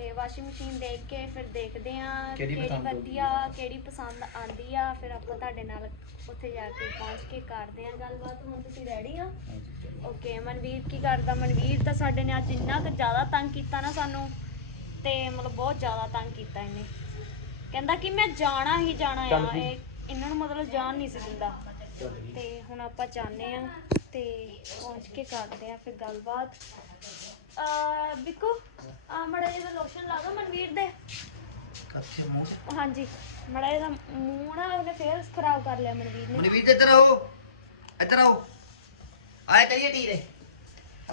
ਤੇ ਵਾਸ਼ਿੰਗ ਮਸ਼ੀਨ ਦੇਖ ਕੇ ਫਿਰ ਦੇਖਦੇ ਆ ਕਿਹੜੀ ਵਧੀਆ ਕਿਹੜੀ ਪਸੰਦ ਆਂਦੀ ਆ ਫਿਰ ਆਪਾਂ ਤੁਹਾਡੇ ਨਾਲ ਉੱਥੇ ਜਾ ਕੇ ਪਹੁੰਚ ਕੇ ਕਰਦੇ ਆ ਗੱਲਬਾਤ। ਹੁਣ ਤੁਸੀਂ ਰੈਡੀ ਆ? ਓਕੇ ਮਨਵੀਰ ਕੀ ਕਰਦਾ? ਮਨਵੀਰ ਤਾਂ ਸਾਡੇ ਨੇ ਅੱਜ ਇੰਨਾ ਕੁ ਜ਼ਿਆਦਾ ਤੰਗ ਕੀਤਾ ਨਾ ਸਾਨੂੰ ਤੇ ਮਤਲਬ ਬਹੁਤ ਜ਼ਿਆਦਾ ਤੰਗ ਕੀਤਾ ਇਹਨੇ। ਕਹਿੰਦਾ ਕਿ ਮੈਂ ਜਾਣਾ ਹੀ ਜਾਣਾ ਆ ਇਹ ਇਹਨਾਂ ਨੂੰ ਮਤਲਬ ਜਾਣ ਨਹੀਂ ਸੀ ਦਿੰਦਾ। ਤੇ ਹੁਣ ਆਪਾਂ ਚਾਹੁੰਦੇ ਆ ਤੇ ਪਹੁੰਚ ਕੇ ਕਰਦੇ ਆ ਫਿਰ ਗੱਲਬਾਤ। ਅ ਬਿੱਕੂ ਆ ਮੜਾ ਜਿਹਾ ਲੋਸ਼ਨ ਲਾ ਦੋ ਮਨਵੀਰ ਦੇ। ਕੱਚੇ ਮੂੰਹ ਹਾਂਜੀ ਮੜਾ ਜਿਹਾ ਮੂੰਹ ਨਾ ਉਹਨੇ ਫੇਰ ਖਰਾਬ ਕਰ ਲਿਆ ਮਨਵੀਰ ਨੇ। ਮਨਵੀਰ ਜੀ ਇੱਧਰ ਆਓ ਇੱਧਰ ਆਓ। ਆਏ ਕਰੀਏ ਟੀਰੇ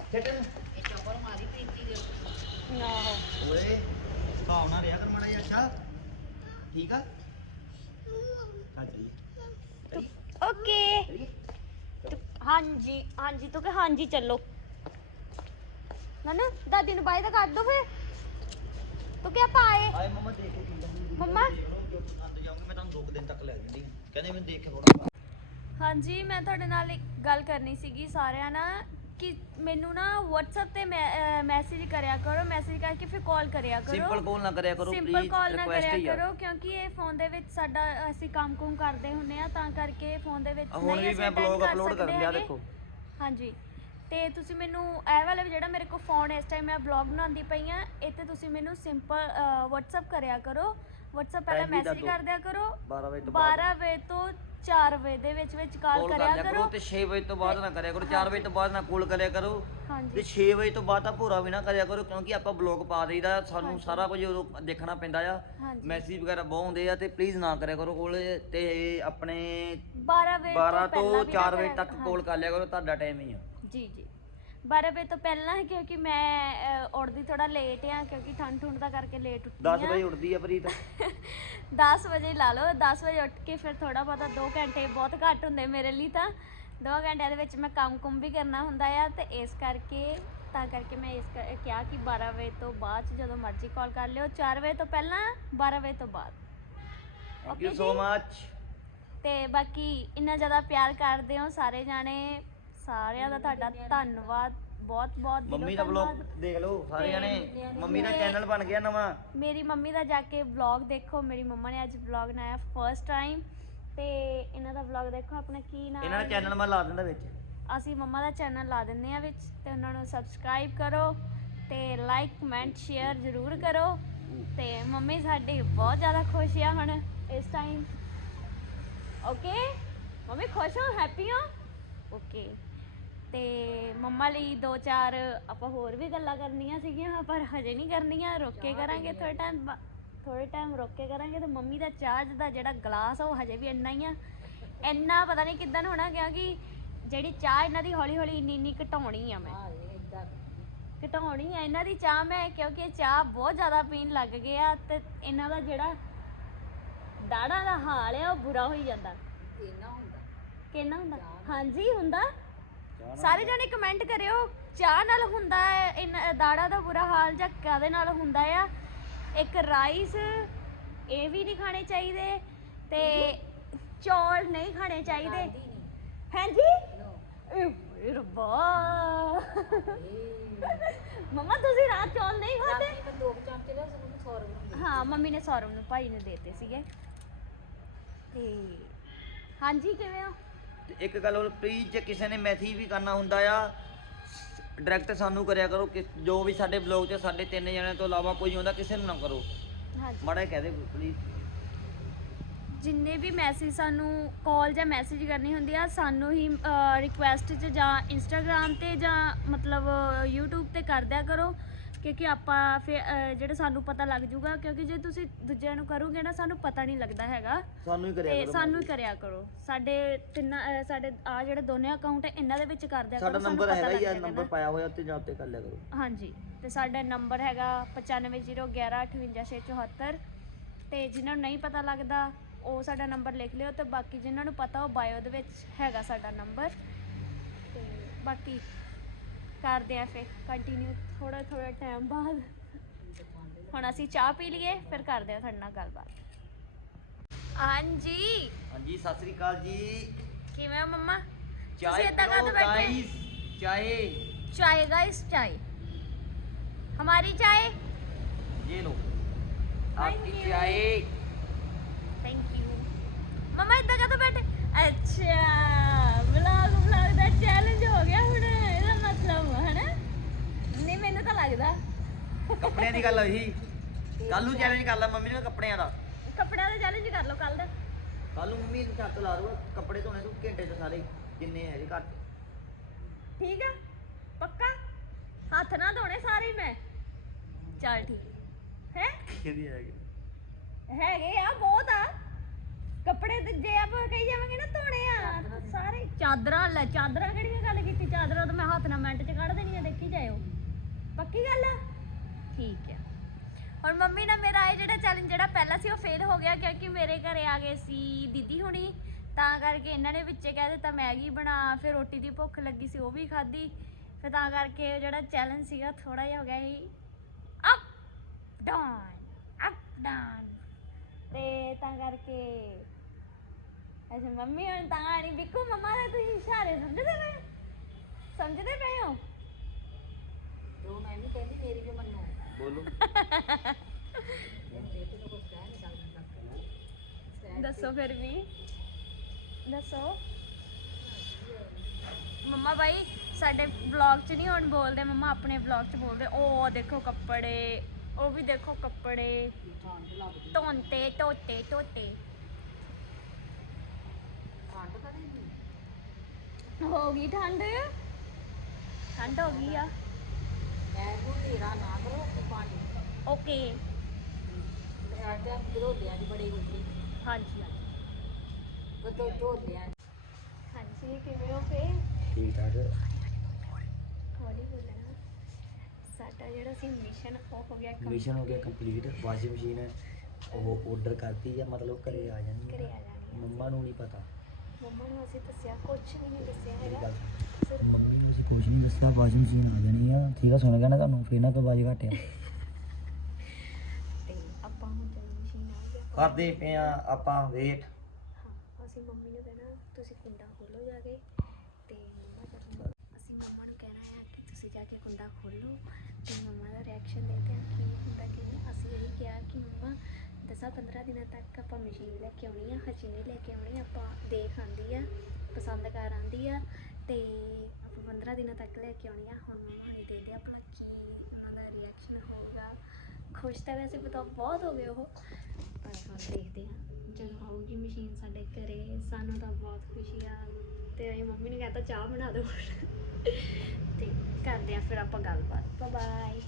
ਚੱਟਨ ਇਹ ਚੋਪਰ ਮਾਰੀ ਪ੍ਰੀਤੀ ਦੇ। ਆਹੋ। ਓਏ ਹਿਸਾਬ ਨਾਲ ਰਿਹਾ ਕਰ ਮਾੜਾ ਜਿਹਾ ਅੱਛਾ। ਠੀਕ ਆ? ਚੱਲ ਚਲੀਏ ਓਕੇ। ਹਾਂਜੀ ਹਾਂਜੀ ਤੂੰ ਕਿ ਹਾਂਜੀ ਚੱਲੋ। ਨਾ ਦਾਦੀ ਨੂੰ ਬਾਈ ਦਾ ਕੱਢ ਦੋ ਫੇ ਤੂੰ ਕਿ ਆਪਾਂ ਆਏ। ਆਏ ਮਮਾ ਦੇਖ ਕੇ ਕੀ ਕਹਿੰਦੀ ਮੰਮਾ? ਦੇਖ ਲਓ ਜੋ ਪਸੰਦ ਜਾਊਂਗੀ ਮੈਂ ਤੁਹਾਨੂੰ ਦੋ ਕੁ ਦਿਨ ਤੱਕ ਲੈ ਜਾਂਦੀ ਕਹਿੰਦੇ ਮੈਨੂੰ ਦੇਖ ਕੇ ਥੋੜਾ ਹਾਂਜੀ ਮੈਂ ਤੁਹਾਡੇ ਨਾਲ ਇੱਕ ਗੱਲ ਕਰਨੀ ਸੀਗੀ ਸਾਰਿਆਂ ਨਾਲ ਕਿ ਮੈਨੂੰ ਨਾ WhatsApp ਤੇ ਮੈਸੇਜ ਕਰਿਆ ਕਰੋ ਮੈਸੇਜ ਕਰਕੇ ਫਿਰ ਕਾਲ ਕਰਿਆ ਕਰੋ। ਸਿੰਪਲ ਕਾਲ ਨਾ ਕਰਿਆ ਕਰੋ ਸਿੰਪਲ ਕਾਲ ਨਾ ਕਰਿਆ ਕਰੋ ਕਿਉਂਕਿ ਇਹ ਫੋਨ ਦੇ ਵਿੱਚ ਸਾਡਾ ਅਸੀਂ ਕੰਮ-ਕੁਮ ਕਰਦੇ ਹੁੰਨੇ ਆ ਤਾਂ ਕਰਕੇ ਫੋਨ ਦੇ ਵਿੱਚ ਹੁਣ ਨਹੀਂ ਵੀ ਅਸੀਂ ਮੈਂ attend ਬਲੌਗ ਅਪਲੋਡ ਕਰਨ ਹੈਗੇ। ਦੇਖੋ। ਹਾਂਜੀ। ਤੇ ਤੁਸੀਂ ਮੈਨੂੰ ਇਹ ਵਾਲਾ ਵੀ ਜਿਹੜਾ ਮੇਰੇ ਕੋਲ ਫੋਨ ਇਸ ਟਾਈਮ ਮੈਂ ਬਲੌਗ ਬਣਾਉਂਦੀ ਪਈ ਆ ਇਹ ਤੇ ਤੁਸੀਂ ਮੈਨੂੰ ਸਿੰਪਲ WhatsApp ਕਰਿਆ ਕਰੋ। WhatsApp ਪਹਿਲਾਂ ਮੈਸੇਜ। ਕਰ ਦਿਆ ਕਰੋ। 12 ਵਜੇ ਤੋਂ ਬਾਅਦ। 12 ਵਜੇ ਤੋਂ 4 ਵਜੇ ਦੇ ਵਿੱਚ ਵਿੱਚ ਕਾਲ ਕਾਲ ਕਰ ਕਰਿਆ ਲਿਆ ਕਰੋ ਕਰੋ। ਤੇ 6 ਵਜੇ ਤੋਂ ਬਾਅਦ ਨਾ ਕਰਿਆ ਕਰੋ 4 ਵਜੇ ਤੋਂ ਬਾਅਦ ਨਾ ਕਾਲ ਕਰਿਆ ਕਰੋ। ਤੇ ਹਾਂਜੀ 6 ਵਜੇ ਤੋਂ ਬਾਅਦ ਤਾਂ ਭੋਰਾ ਵੀ ਨਾ ਕਰਿਆ ਕਰੋ ਕਿਉਂਕਿ ਆਪਾਂ ਬਲੌਗ ਪਾ ਦੇਈਦਾ ਸਾਨੂੰ ਸਾਰਾ ਕੁਝ ਉਦੋਂ ਦੇਖਣਾ ਪੈਂਦਾ ਆ। ਹਾਂਜੀ। ਮੈਸੇਜ ਵਗੈਰਾ ਬਹੁਤ ਆਉਂਦੇ ਆ ਤੇ ਪਲੀਜ਼ ਨਾ ਕਰਿਆ ਕਰੋ ਕੋਲ ਤੇ ਆਪਣੇ 12 ਵਜੇ 12 ਤੋਂ ਤੋਂ ਪਹਿਲਾਂ ਵੀ ਨਾ 4 ਵਜੇ ਕਰਿਆ- ਤੱਕ ਕਾਲ ਕਰ ਲਿਆ ਕਰੋ ਤੁਹਾਡਾ ਟਾਈਮ ਹੀ ਆ। ਜੀ ਜੀ। 12 ਵਜੇ ਤੋਂ ਪਹਿਲਾਂ ਹੀ ਕਿਉਂਕਿ ਮੈਂ ਉੱਠਦੀ ਥੋੜਾ ਲੇਟ ਆ ਕਿਉਂਕਿ ਠੰਡ ਠੁੰਡ ਦਾ ਕਰਕੇ ਲੇਟ ਉੱਠਦੀ 10 ਆ। ਵਜੇ ਉੱਠਦੀ ਆ ਪ੍ਰੀਤ। 10 ਵਜੇ ਲਾ ਲਓ 10 ਵਜੇ ਉੱਠ ਕੇ ਫਿਰ ਥੋੜਾ ਬਹੁਤਾ 2 ਘੰਟੇ ਬਹੁਤ ਘੱਟ ਹੁੰਦੇ ਮੇਰੇ ਲਈ ਤਾਂ। 2 ਘੰਟਿਆਂ ਦੇ ਵਿੱਚ ਮੈਂ ਕੰਮ-ਕੁਮ ਵੀ ਕਰਨਾ ਹੁੰਦਾ ਆ ਤੇ ਇਸ ਕਰਕੇ ਤਾਂ ਕਰਕੇ ਮੈਂ ਇਸ ਕਰ- ਕਿਹਾ ਕਿ 12 ਵਜੇ ਤੋਂ ਬਾਅਦ 'ਚ ਜਦੋਂ ਮਰਜ਼ੀ ਕਾਲ ਕਰ ਲਿਓ 4 ਵਜੇ ਤੋਂ ਪਹਿਲਾਂ 12 ਵਜੇ ਤੋਂ ਬਾਅਦ। ਥੈਂਕ ਯੂ Okay ਸੋ ਜੀ। ਮੱਚ ਤੇ ਬਾਕੀ ਇੰਨਾ ਜ਼ਿਆਦਾ ਪਿਆਰ ਕਰਦੇ ਹੋ ਸਾਰੇ ਜਾਣੇ ਸਾਰਿਆਂ ਦਾ ਤੁਹਾਡਾ ਧੰਨਵਾਦ ਬਹੁਤ ਬਹੁਤ ਦਿਲੋਂ ਮੰਮੀ ਦਾ ਧੰਨਵਾਦ। ਬਲੌਗ ਦੇਖ ਲਓ ਸਾਰੇ ਜਣੇ ਮੰਮੀ ਦਾ ਚੈਨਲ ਬਣ ਗਿਆ ਨਵਾਂ। ਮੇਰੀ ਮੰਮੀ ਦਾ ਜਾ ਕੇ ਵਲੌਗ ਦੇਖੋ ਮੇਰੀ ਮੰਮਾ ਨੇ ਅੱਜ ਵਲੌਗ ਬਣਾਇਆ ਫਰਸਟ ਟਾਈਮ ਤੇ ਇਹਨਾਂ ਦਾ ਵਲੌਗ ਦੇਖੋ ਆਪਣਾ ਕੀ ਨਾਮ ਇਹਨਾਂ ਦਾ ਚੈਨਲ ਮੈਂ ਲਾ ਦਿੰਦਾ ਵਿੱਚ। ਅਸੀਂ ਮੰਮਾ ਦਾ ਚੈਨਲ ਲਾ ਦਿੰਦੇ ਆ ਵਿੱਚ ਤੇ ਉਹਨਾਂ ਨੂੰ ਸਬਸਕ੍ਰਾਈਬ ਕਰੋ ਤੇ ਲਾਈਕ ਕਮੈਂਟ ਸ਼ੇਅਰ ਜ਼ਰੂਰ ਕਰੋ। ਤੇ ਮੰਮੀ ਸਾਡੀ ਬਹੁਤ ਜ਼ਿਆਦਾ ਖੁਸ਼ ਆ ਹੁਣ ਇਸ ਟਾਈਮ ਓਕੇ ਮੰਮੀ ਖੁਸ਼ ਹੋ? ਹੈਪੀ ਹੋ? ਓਕੇ ਤੇ ਮੰਮਾ ਲਈ ਦੋ ਚਾਰ ਆਪਾਂ ਹੋਰ ਵੀ ਗੱਲਾਂ ਕਰਨੀਆਂ ਸੀਗੀਆਂ ਪਰ ਹਜੇ ਨਹੀਂ ਕਰਨੀਆਂ ਰੁੱਕ ਕੇ ਕਰਾਂਗੇ ਥੋੜਾ ਟਾਈਮ ਥੋੜੇ ਟਾਈਮ ਰੁੱਕ ਕੇ ਕਰਾਂਗੇ ਤੇ ਮੰਮੀ ਦਾ ਚਾਹ ਦਾ ਜਿਹੜਾ ਗਲਾਸ ਆ ਉਹ ਹਜੇ ਵੀ ਇੰਨਾ ਹੀ ਆ। ਇੰਨਾ ਪਤਾ ਨਹੀਂ ਕਿੱਦਾਂ ਹੋਣਾ ਕਿਉਂਕਿ ਜਿਹੜੀ ਚਾਹ ਇਹਨਾਂ ਦੀ ਹੌਲੀ ਹੌਲੀ ਇੰਨੀ ਇੰਨੀ ਘਟਾਉਣੀ ਆ ਮੈਂ। ਘਟਾਉਣੀ ਆ ਇਹਨਾਂ ਦੀ ਚਾਹ ਮੈਂ ਕਿਉਂਕਿ ਇਹ ਚਾਹ ਬਹੁਤ ਜ਼ਿਆਦਾ ਪੀਣ ਲੱਗ ਗਏ ਆ ਤੇ ਇਹਨਾਂ ਦਾ ਜਿਹੜਾ ਦਾੜਾ ਦਾ ਹਾਲ ਆ ਉਹ ਬੁਰਾ ਹੋਈ ਜਾਂਦਾ। ਕਿੰਨਾ ਹੁੰਦਾ? ਹਾਂਜੀ ਹੁੰਦਾ। ਸਾਰੇ ਜਣੇ ਕਮੈਂਟ ਕਰਿਓ ਚਾਹ ਨਾਲ ਹੁੰਦਾ ਹੈ ਇਨ- ਦਾੜਾ ਦਾ ਬੁਰਾ ਹਾਲ ਜਾਂ ਕਾਦੇ ਨਾਲ ਹੁੰਦਾ ਆ? ਇੱਕ ਰਾਈਸ ਇਹ ਵੀ ਨਹੀਂ ਖਾਣੇ ਚਾਹੀਦੇ ਤੇ ਚੌਲ ਨਹੀਂ ਖਾਣੇ ਚਾਹੀਦੇ। ਹਾਂਜੀ? ਏ ਰੱਬਾ। ਮਮਾ ਤੁਸੀਂ ਰਾਤ ਚੌਲ ਨਹੀਂ ਖਾਦੇ ਦੋ ਕੁ ਚਮਚੇ ਲੈ ਸਾਨੂੰ 100 ਰੁਪਏ ਹਾਂ ਮੰਮੀ ਨੇ ਸੌਰਵ ਨੂੰ ਭਾਈ ਨੂੰ ਦੇਤੇ ਸੀਗੇ। ਤੇ ਹਾਂਜੀ ਕਿਵੇਂ ਹੋ? ਤੇ ਇੱਕ ਗੱਲ ਹੋਰ ਪਲੀਜ਼ ਜੇ ਕਿਸੇ ਨੇ ਮੈਸੇਜ ਵੀ ਕਰਨਾ ਹੁੰਦਾ ਆ ਡਾਇਰੈਕਟ ਸਾਨੂੰ ਕਰਿਆ ਕਰੋ ਕਿ ਜੋ ਵੀ ਸਾਡੇ ਬਲੌਗ 'ਚ ਸਾਡੇ ਤਿੰਨ ਜਣਿਆਂ ਤੋਂ ਇਲਾਵਾ ਕੋਈ ਹੁੰਦਾ ਕਿਸੇ ਨੂੰ ਨਾ ਕਰੋ। ਹਾਂਜੀ। ਮਾੜਾ ਜਿਹਾ ਕਹਿ ਦੇ ਪਲੀਜ਼ ਜਿੰਨੇ ਵੀ ਮੈਸੇਜ ਸਾਨੂੰ ਕਾਲ ਜਾਂ ਮੈਸੇਜ ਕਰਨੀ ਹੁੰਦੀ ਆ ਸਾਨੂੰ ਹੀ ਰਿਕੁਐਸਟ 'ਚ ਜਾਂ ਇੰਸਟਾਗ੍ਰam ਤੇ ਜਾਂ ਮਤਲਬ YouTube ਤੇ ਕਰ ਦਿਆ ਕਰੋ। ਕਿਉਂਕਿ ਆਪਾਂ ਫਿਰ ਅਹ, ਜਿਹੜਾ ਸਾਨੂੰ ਪਤਾ ਲੱਗ ਜੂਗਾ ਕਿਉਂਕਿ ਜੇ ਤੁਸੀਂ ਦੂਜਿਆਂ ਨੂੰ ਕਰੋਗੇ ਨਾ ਸਾਨੂੰ ਪਤਾ ਨਹੀਂ ਲੱਗਦਾ ਹੈਗਾ। ਸਾਨੂੰ ਹੀ ਕਰਿਆ ਤੇ ਕਰੋ ਸਾਨੂੰ ਹੀ। ਕਰਿਆ ਕਰੋ। ਸਾਡੇ ਤਿੰਨਾਂ ਅਹ, ਸਾਡੇ ਆ ਜਿਹੜੇ ਦੋਨੇ ਅਕਾਊਂਟ ਇਹਨਾਂ ਦੇ ਵਿੱਚ ਕਰ ਦਿਆ ਸਾਡਾ ਕਰੋ ਸਾਨੂੰ ਨੰਬਰ ਪਤਾ ਹੈਗਾ ਲੱਗ ਹੀ ਆ ਜਾਏਗਾ ਨੰਬਰ ਨਾ। ਪਾਇਆ ਹੋਇਆ ਉੱਤੇ ਜਾ ਉੱਤੇ ਕਰ ਲਿਆ ਕਰੋ। ਹਾਂਜੀ ਤੇ ਸਾਡਾ ਨੰਬਰ ਹੈਗਾ 9501158674 ਤੇ ਜਿਨ੍ਹਾਂ ਨੂੰ ਨਹੀਂ ਪਤਾ ਲੱਗਦਾ ਉਹ ਸਾਡਾ ਨੰਬਰ ਲਿਖ ਲਿਓ ਤੇ ਬਾਕੀ ਜਿਨ੍ਹਾਂ ਨੂੰ ਪਤਾ ਉਹ ਬਾਇਓ ਦੇ ਵਿੱਚ ਹੈਗਾ ਸਾਡਾ ਨੰਬਰ ਤੇ ਬਾਕੀ ਕਰਦੇ ਆ ਫਿਰ ਕੰਟੀਨਿਊ ਥੋੜਾ ਥੋੜਾ ਟਾਈਮ ਬਾਅਦ। ਹੁਣ ਅਸੀਂ ਚਾਹ ਪੀ ਲਈਏ ਫਿਰ ਕਰਦੇ ਆ ਤੁਹਾਡੇ ਨਾਲ ਗੱਲਬਾਤ। ਹਾਂਜੀ। ਹਾਂਜੀ ਸਤਿ ਸ੍ਰੀ ਅਕਾਲ ਜੀ। ਕਿਵੇਂ ਹੋ ਮੰਮਾ? ਤੁਸੀਂ ਏਦਾਂ ਕਾਹਤੋਂ ਬੈਠੇ? guys, ਚਾਏ ਗਾਇਸ ਚਾਏ ਹਮਾਰੀ ਚਾਏ ये लो आपकी you. ਥੈਂਕ ਯੂ ਮਮਾ ਇੱਦਾਂ ਕਦੋਂ ਬੈਠੇ? ਅੱਛਾ। ਵਲੌਗ ਵਲੌਗ ਦਾ ਚੈਲੰਜ ਹੋ ਗਿਆ ਹੁਣ। ਲੱਗਦਾ। ਕੱਪੜਿਆਂ ਦੀ ਗੱਲ ਹੋਈ ਕੱਲ ਨੂੰ ਚੈਲੰਜ ਕਰ ਲਾ ਮੰਮੀ ਨੇ ਕੱਪੜਿਆਂ ਦਾ। ਕੱਪੜਿਆਂ ਦਾ ਚੈਲੰਜ ਕਰ ਲਓ ਕੱਲ ਦਾ। ਕੱਲ ਨੂੰ ਮੰਮੀ ਨੂੰ ਛੱਤ ਲਾ ਦੂਗਾ ਕੱਪੜੇ ਧੋਣੇ ਤੂੰ ਘੰਟੇ ਚ ਸਾਰੇ ਜਿੰਨੇ ਹੈਗੇ ਘੱਟ ਠੀਕ ਆ? ਪੱਕਾ? ਹੱਥ ਨਾ ਧੋਣੇ ਸਾਰੇ ਹੀ ਮੈਂ। ਚੱਲ ਠੀਕ। ਹੈ? ਕਿਹਦੀ ਹੈਗੇ? ਹੈਗੇ ਆ ਬਹੁਤ ਆ। ਕੱਪੜੇ ਤੇ ਜੇ ਆਪਾਂ ਕਹੀ ਜਾਵਾਂਗੇ ਨਾ ਧੋਣੇ ਆ ਸਾਰੇ। ਚਾਦਰਾਂ ਲੈ ਚਾਦਰਾਂ ਕਿਹੜੀਆਂ ਗੱਲ ਕੀਤੀ? ਚਾਦਰਾਂ ਤਾਂ ਮੈਂ ਹੱਥ ਨਾਲ ਮਿੰਟ ਚ ਕੱਢ ਦੇਣੀਆਂ ਦੇਖੀ ਜਾਇਓ। ਪੱਕੀ ਗੱਲ ਆ? ਠੀਕ ਆ ਹੁਣ ਮੰਮੀ ਨਾਲ ਮੇਰਾ ਇਹ ਜਿਹੜਾ ਚੈਲੰਜ ਜਿਹੜਾ ਪਹਿਲਾਂ ਸੀ ਉਹ ਫੇਲ ਹੋ ਗਿਆ ਕਿਉਂਕਿ ਮੇਰੇ ਘਰੇ ਆ ਗਏ ਸੀ ਦੀਦੀ ਹੁਣੀ। ਤਾਂ ਕਰਕੇ ਇਹਨਾਂ ਨੇ ਵਿੱਚੇ ਕਹਿ ਦਿੱਤਾ ਮੈਗੀ ਬਣਾ, ਫਿਰ ਰੋਟੀ ਦੀ ਭੁੱਖ ਲੱਗੀ ਸੀ ਉਹ ਵੀ ਖਾਧੀ। ਫਿਰ ਤਾਂ ਕਰਕੇ ਉਹ ਜਿਹੜਾ ਚੈਲੰਜ ਸੀਗਾ ਥੋੜਾ ਜਿਹਾ ਹੋ ਗਿਆ ਸੀ। ਅਪ ਡਾਊਨ ਅਪ ਡਾਊਨ ਤੇ ਤਾਂ ਕਰਕੇ ਅੱਛਾ ਮੰਮੀ ਹੁਣ ਤਾਂ ਨਹੀਂ ਬਿੱਕੂ ਮਮਾ ਦੇ ਤੁਸੀਂ ਇਸ਼ਾਰੇ ਸਮਝਦੇ ਪਏ ਹੋ? ਸਮਝਦੇ ਪਏ ਹੋ? ਜੋ ਮੈਂ ਵੀ ਕਹਿੰਦੀ ਮੇਰੀ ਵੀ ਮੰਨੋ। ਬੋਲੋ। ਦੱਸੋ ਫਿਰ ਵੀ। ਦੱਸੋ। ਮੰਮਾ ਬਾਈ ਸਾਡੇ ਵਲੌਗ 'ਚ ਨਹੀਂ ਹੁਣ ਬੋਲਦੇ ਮੰਮਾ ਆਪਣੇ ਵਲੌਗ 'ਚ ਬੋਲਦੇ। ਉਹ ਦੇਖੋ ਕੱਪੜੇ ਉਹ ਵੀ ਦੇਖੋ ਕੱਪੜੇ। ਧੋਂਤੇ ਧੋਤੇ ਧੋਤੇ। ਠੰਡ ਤਾਂ ਨਹੀਂ। ਹੋ ਗਈ ਠੰਡ? ਠੰਡ ਹੋ ਗਈ ਆ। ਮੈਂ ਕੋ ਤੇਰਾ ਨਾ ਕਰੋ ਤੇ ਪਾਣੀ ਓਕੇ। ਤੇ ਆਟਾ ਗਰੋਲਿਆਂ ਦੀ ਬੜੀ ਹੁੰਦੀ ਹਾਂਜੀ ਹਾਂਜੀ। ਕਦੋਂ ਢੋਲਿਆਂ ਹਾਂਜੀ ਕਿਵੇਂ ਹੋ ਫੇ? ਠੀਕ ਠਾਕ। ਹੌਲੀ ਬੋਲਣਾ। ਸਾਡਾ ਜਿਹੜਾ ਸੀ ਮਿਸ਼ਨ ਉਹ ਹੋ ਗਿਆ ਕੰਮ ਮਿਸ਼ਨ ਹੋ ਗਿਆ ਕੰਪਲੀਟ ਵਾਸ਼ਿੰਗ ਮਸ਼ੀਨ ਉਹ ਆਰਡਰ ਕਰਤੀ ਆ ਮਤਲਬ ਘਰੇ ਆ ਜਾਣੀ ਘਰੇ ਆ ਜਾਣੀ ਮੰਮਾ ਨੂੰ ਨਹੀਂ ਪਤਾ। ਮੰਮਾ ਨੂੰ ਅਸੀਂ ਦੱਸਿਆ ਕੁਝ ਨਹੀਂ ਦੱਸਿਆ ਹੈਗਾ। ਮੰਮੀ ਨੂੰ ਅਸੀਂ ਕੁਝ ਨਹੀਂ ਦੱਸਿਆ ਵਾਸ਼ਿੰਗ ਮਸ਼ੀਨ ਆ ਜਾਣੀ ਆ। ਠੀਕ ਆ ਸੁਣ ਗਿਆ ਨਾ ਤੁਹਾਨੂੰ ਫੇਰ ਨਾ ਕੋਈ ਬਾਜ ਘਟਿਆ ਤੇ ਆਪਾਂ ਹੁਣ ਜਦੋਂ ਮਸ਼ੀਨ ਆ ਗਈ ਆਪਾਂ ਕਰਦੇ ਪਏ ਆ ਆਪਾਂ ਵੇਟ। ਹਾਂ ਅਸੀਂ ਮੰਮੀ ਨੂੰ ਕਹਿਣਾ ਤੁਸੀਂ ਕੁੰਡਾ ਖੋਲੋ ਜਾ ਕੇ। ਤੇ ਮੰਮਾ ਜਦੋਂ ਅਸੀਂ ਮੰਮਾ ਨੂੰ ਕਹਿਣਾ ਹੈ ਕਿ ਤੁਸੀਂ ਜਾ ਕੇ ਕੁੰਡਾ ਖੋਲੋ। ਤੇ ਮੰਮਾ ਦਾ ਰਿਐਕਸ਼ਨ ਦੇਖਦੇ ਹਾਂ ਕੀ ਹੁੰਦਾ ਕਿ ਨਹੀਂ ਅਸੀਂ ਇਹ ਕਿਹਾ ਕਿ ਮੰਮਾ ਦਸਾਂ 15 ਦਿਨਾਂ ਤੱਕ ਆਪਾਂ ਮਸ਼ੀਨ ਲੈ ਕੇ ਆਉਣੀ ਆ ਹਜੇ ਨਹੀਂ ਲੈ ਕੇ ਆਉਣੀ ਆਪਾਂ ਦੇਖ ਆਂਦੀ ਆ, ਪਸੰਦ ਕਰ ਆਂਦੀ ਆ ਤੇ ਆਪਾਂ 15 ਦਿਨਾਂ ਤੱਕ ਲੈ ਕੇ ਆਉਣੀ ਆ। ਹੁਣ ਮੰਮਾ ਨੇ ਦੇ ਦਿਆ ਭਲਾ ਕੀ ਉਹਨਾਂ ਦਾ ਰਿਐਕਸ਼ਨ ਹੋਊਗਾ। ਖੁਸ਼ ਤਾਂ ਵੈਸੇ ਪਤਾ ਬਹੁਤ ਹੋ ਗਏ ਉਹ, ਪਰ ਹੁਣ ਦੇਖਦੇ ਹਾਂ ਜਦੋਂ ਆਊਗੀ ਮਸ਼ੀਨ ਸਾਡੇ ਘਰੇ, ਸਾਨੂੰ ਤਾਂ ਬਹੁਤ ਖੁਸ਼ੀ ਆ। ਤੇ ਅਸੀਂ ਮੰਮੀ ਨੇ ਕਹਤਾ, ਚਾਹ ਬਣਾ ਦਿਓ। ਤੇ ਕਰਦੇ ਆ ਫਿਰ ਆਪਾਂ ਗੱਲਬਾਤ। Bye bye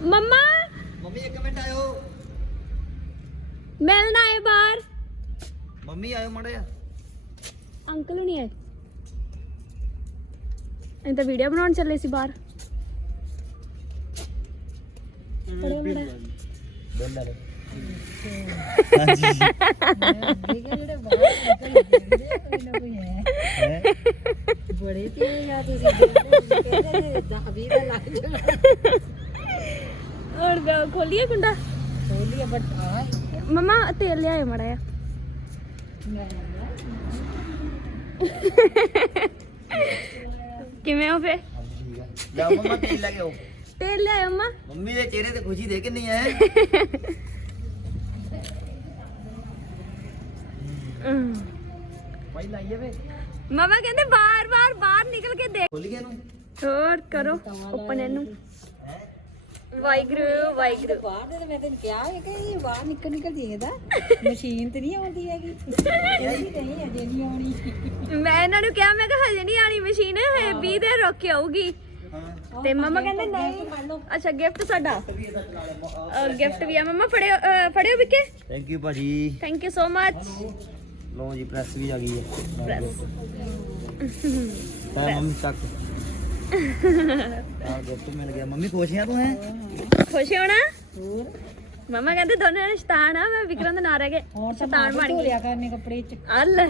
mumma? ਮੰਮੀ ਇੱਕ ਮਿੰਟ ਆਇਓ। ਮਿਲਣਾ ਹੈ ਬਾਹਰ। ਮੰਮੀ ਆਇਓ ਮੜਿਆ ਅੰਕਲ ਨਹੀਂ ਆਏ। ਅਸੀਂ ਤਾਂ ਵੀਡੀਓ ਬਣਾਉਣ ਚੱਲੇ ਸੀ ਬਾਹਰ। ਪੜਿਓ ਮੜਾ ਬੋਲ ਲੈ ਅੱਗੇ ਕਿ ਜਿਹੜੇ ਬਾਹਰ ਨਿਕਲ ਜਾਂਦੇ ਕੋਈ ਹੈ ਬੜੇ ਤੇ ਆ ਤੁਸੀਂ। ਕਹਿੰਦੇ ਨੇ 10 20 ਦਾ ਲੱਗ ਜਾਣਾ। ਹੋਰ ਗ- ਖੋਲੀਏ ਕੁੰਡਾ? ਖੋਲੀਏ ਬਟ ਆ। ਮਮਾ ਤੇਲ ਲਿਆਏ ਮੜਾ ਆ ਮੈਂ ਕਿਵੇਂ ਹੋ ਫੇ? ਠੀਕ ਆ ਲੈ ਮੰਮਾ ਤੇਲ ਲੈ ਕੇ ਆਓ। ਤੇਲ ਲਿਆਏ ਮਮਾ। ਮੰਮੀ ਦੇ ਚਿਹਰੇ ਤੇ ਖੁਸ਼ੀ ਦੇ ਕਿੰਨੀ ਹੈ ਭਾਈ ਲਾਈਏ ਵੇ ਮਮਾ ਕਹਿੰਦੇ ਬਾਰ ਬਾਰ ਬਾਹਰ ਨਿਕਲ ਕੇ ਦੇਖ। ਖੁੱਲ ਗਿਆ ਨੂੰ ਹੋਰ ਕਰੋ ਓਪਨ ਇਹਨੂੰ। ਵਾਹਿਗੁਰੂ ਵਾਹਿਗੁਰੂ। ਬਾਹਰ ਦੇ ਤਾਂ ਮੈਂ ਤੈਨੂੰ ਕਿਹਾ ਹੈ ਕਿ ਇਹ ਬਾਹਰ ਨਿਕਲ ਨਿਕਲ ਦੇਖਦਾ ਮਸ਼ੀਨ ਤੇ ਨਹੀਂ ਆਉਂਦੀ ਹੈਗੀ। ਇਹ ਵੀ ਨਹੀਂ ਅਜੇ ਨਹੀਂ ਆਉਣੀ। ਮੈਂ ਇਹਨਾਂ ਨੂੰ ਕਿਹਾ ਮੈਂ ਕਿਹਾ ਹਜੇ ਨਹੀਂ ਆਣੀ ਮਸ਼ੀਨ ਹਜੇ 20 ਦਿਨ ਰੁਕ ਕੇ ਆਊਗੀ। ਹਾਂ। ਤੇ ਮਮਾ ਕਹਿੰਦੇ ਨਹੀਂ। ਅੱਛਾ ਗਿਫਟ ਸਾਡਾ ਗਿਫਟ ਵੀ ਆ। ਮਮਾ ਫੜਿਓ ਫੜਿਓ ਵਿਕੇ। ਥੈਂਕ ਯੂ ਭਾਜੀ। ਥੈਂਕ ਯੂ ਸੋ ਮਚ ਲੋ ਜੀ ਪ੍ਰੈਸ ਵੀ ਆ ਗਈ ਹੈ। ਪ੍ਰੈਸ ਤਾਂ ਮੰਮੀ ਚੱਕ ਆ ਗਿਫਟ ਮਿਲ ਗਿਆ। ਮੰਮੀ ਖੁਸ਼ ਆ ਤੂੰ ਹੈ? ਖੁਸ਼ ਹੋਣਾ? ਹੋਰ ਮਮਾ ਕਹਿੰਦੇ ਦੋਨੇ ਜਣੇ ਸ਼ੈਤਾਨ ਆ ਮੈਂ ਵਿਕਰਮ ਦੇ ਨਾਂ ਰਹਿ ਗਏ ਹੁਣ ਤਾਂ ਸ਼ੈਤਾਨ ਮਾਂ ਬਣ ਧੋ ਗਈ। ਲਿਆ ਕਰਨੇ ਕੱਪੜੇ ਚ। ਅੱਲ।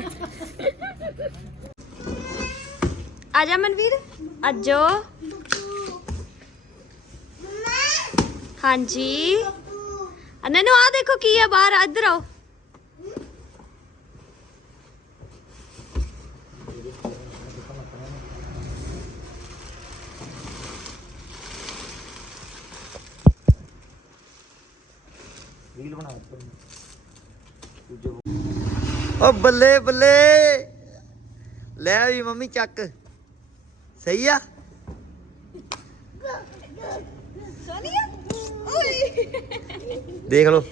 ਆ ਜਾ ਮਨਵੀਰ ਅੱਜੋ ਹਾਂਜੀ। ਅਨਨ ਆ ਦੇਖੋ ਕੀ ਹੈ ਬਾਹਰ ਇੱਧਰ ਆਓ ਰੀਲ ਬਣਾ ਓ ਬੱਲੇ ਬੱਲੇ। ਲੈ ਵੀ ਮੰਮੀ ਚੱਕ। ਸਹੀ ਆ? ਦੇਖ ਲਓ।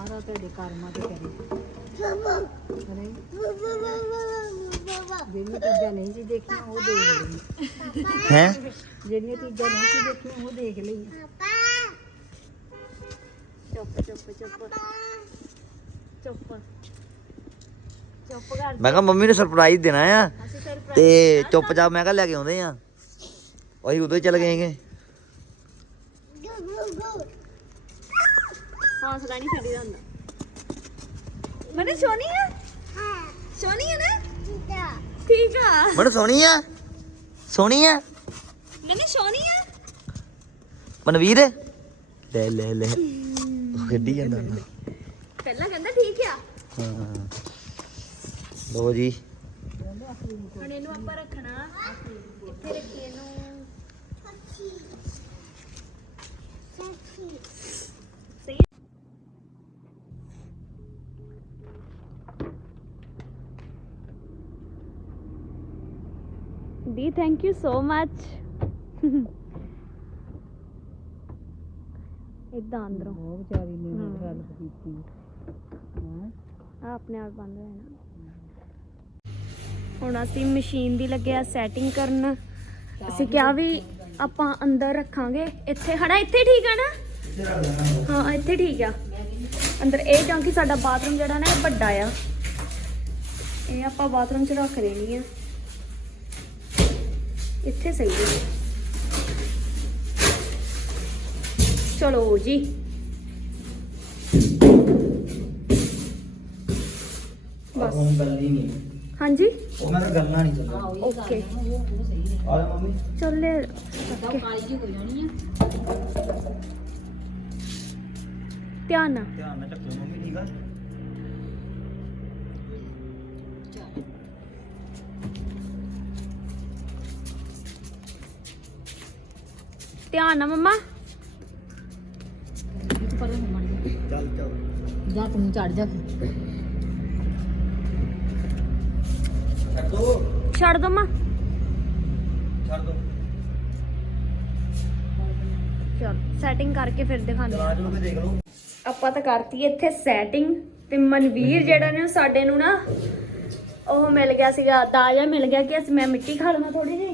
ਮਾਰਾ ਤੁਹਾਡੇ ਕਰਮਾਂ ਤੇ ਕਰੇ। ਅਰੇ ਜਿਹੜੀਆਂ ਚੀਜ਼ਾਂ ਨਹੀਂ ਸੀ ਦੇਖੀਆਂ ਉਹ ਦੇਖ ਲਈ ਹੈ? ਜਿਹੜੀਆਂ ਚੀਜ਼ਾਂ ਨਹੀਂ ਸੀ ਦੇਖੀਆਂ ਉਹ ਦੇਖ ਲਈ ਚੁੱਪ ਚੁੱਪ ਚੁੱਪ। ਚੁੱਪ। ਚੁੱਪ ਕਰ। ਮੈਂ ਕਿਹਾ ਮੰਮੀ ਨੂੰ ਸਰਪ੍ਰਾਈਜ਼ ਦੇਣਾ ਆ ਤੇ ਚੁੱਪਚਾਪ ਮੈਂ ਕਿਹਾ ਲੈ ਕੇ ਆਉਂਦੇ ਆ। ਅਸੀਂ ਉਦੋਂ ਹੀ ਚੱਲ ਗਏਗੇ। ਹੌਸਲਾ ਨਹੀਂ ਛੱਡੀਦਾ ਹੁੰਦਾ ਮਨੇ ਸੋਨੀ ਆ? ਸੋਨੀ ਆ ਨਾ? ਠੀਕ ਆ। ਬੜਾ ਸੋਹਣੀ ਆ? ਸੋਹਣੀ ਆ? ਨਨੇ ਸੋਨੀ ਆ? ਮਨਵੀਰ? ਲੈ ਲੈ ਲੈ। ਉਹ ਖੇਡੀ ਜਾਂਦਾ। ਪਹਿਲਾਂ ਕਹਿੰਦਾ ਠੀਕ ਆ। ਹਾਂ। ਲੋ ਜੀ। ਹੁਣ ਇਹਨੂੰ ਆਪਾਂ ਰੱਖਣਾ। ਕਿੱਥੇ ਰੱਖੀਏ ਇਹਨੂੰ। ਦੀ ਥੈਂਕ ਯੂ ਸੋ ਮੱਚ ਇਦਾਂ ਅੰਦਰੋਂ। ਉਹ ਵਿਚਾਰੀ ਨੇ। ਹੈਲਪ ਕੀਤੀ। ਹਾਂ? ਆਪਣੇ ਆਪ ਬੰਦ ਜਾਣਾ। ਹੁਣ ਅਸੀਂ ਮਸ਼ੀਨ ਦੀ ਲੱਗਿਆ ਸੈਟਿੰਗ ਕਰਨ। ਅਸੀਂ ਕਿਹਾ ਵੀ ਆਪਾਂ ਅੰਦਰ ਰੱਖਾਂਗੇ। ਇੱਥੇ ਹਨਾ ਇੱਥੇ ਠੀਕ ਆ ਨਾ? ਹਾਂ ਇੱਥੇ ਠੀਕ ਆ। ਅੰਦਰ ਇਹ ਕਿਉਂਕਿ ਸਾਡਾ ਬਾਥਰੂਮ ਜਿਹੜਾ ਨਾ ਇਹ ਵੱਡਾ ਆ। ਇਹ ਆਪਾਂ ਬਾਥਰੂਮ 'ਚ ਰੱਖ ਦੇਣੀ ਆ। ਇੱਥੇ ਸਹੀ ਹੈ। ਚਲੋ ਜੀ। ਬਸ। ਉਹ ਗੱਲ ਨਹੀਂ ਹਾਂਜੀ? ਉਹ ਮੈਂ ਤਾਂ ਗੱਲਾਂ ਨਹੀਂ ਚੱਲਦਾ ਹਾਂ ਉਹ ਓਕੇ ਹੈ ਆ ਜਾ ਮੰਮੀ। ਚੱਲੇ ਕਾਲੀ ਜੀ ਹੋ ਜਾਣੀ ਆ। ਧਿਆਨ ਨਾਲ। ਧਿਆਨ ਨਾਲ ਚੱਕੋ ਮੰਮੀ ਠੀਕ ਆ? ਧਿਆਨ ਨਾਲ ਮੰਮਾ। ਪਰ ਮੜ ਚੱਲ ਚੱਲ। ਜਾ ਤੂੰ ਚੜ ਜਾ। ਫਿਰ। ਛੱਡ ਦੋ। ਛੱਡ ਦੋ ਮਾਂ ਛੱਡ ਦੋ। ਚਲ ਸੈਟਿੰਗ ਕਰਕੇ ਫਿਰ ਦਿਖਾਉਂਦੇ ਚਲਾ ਚਲੋ ਕੇ ਦੇਖ ਲਓ। ਆਪਾਂ ਤਾਂ ਕਰਤੀ ਇੱਥੇ ਸੈਟਿੰਗ ਤੇ ਮਨਵੀਰ ਜਿਹੜਾ ਨੇ ਸਾਡੇ ਨੂੰ ਨਾ ਉਹ ਮਿਲ ਗਿਆ ਸੀਗਾ ਦਾਜਾ ਮਿਲ ਗਿਆ ਕਿ ਅਸੀਂ ਮੈਂ ਮਿੱਟੀ ਖਾ ਲਵਾਂ ਥੋੜੀ ਜਿਹੀ?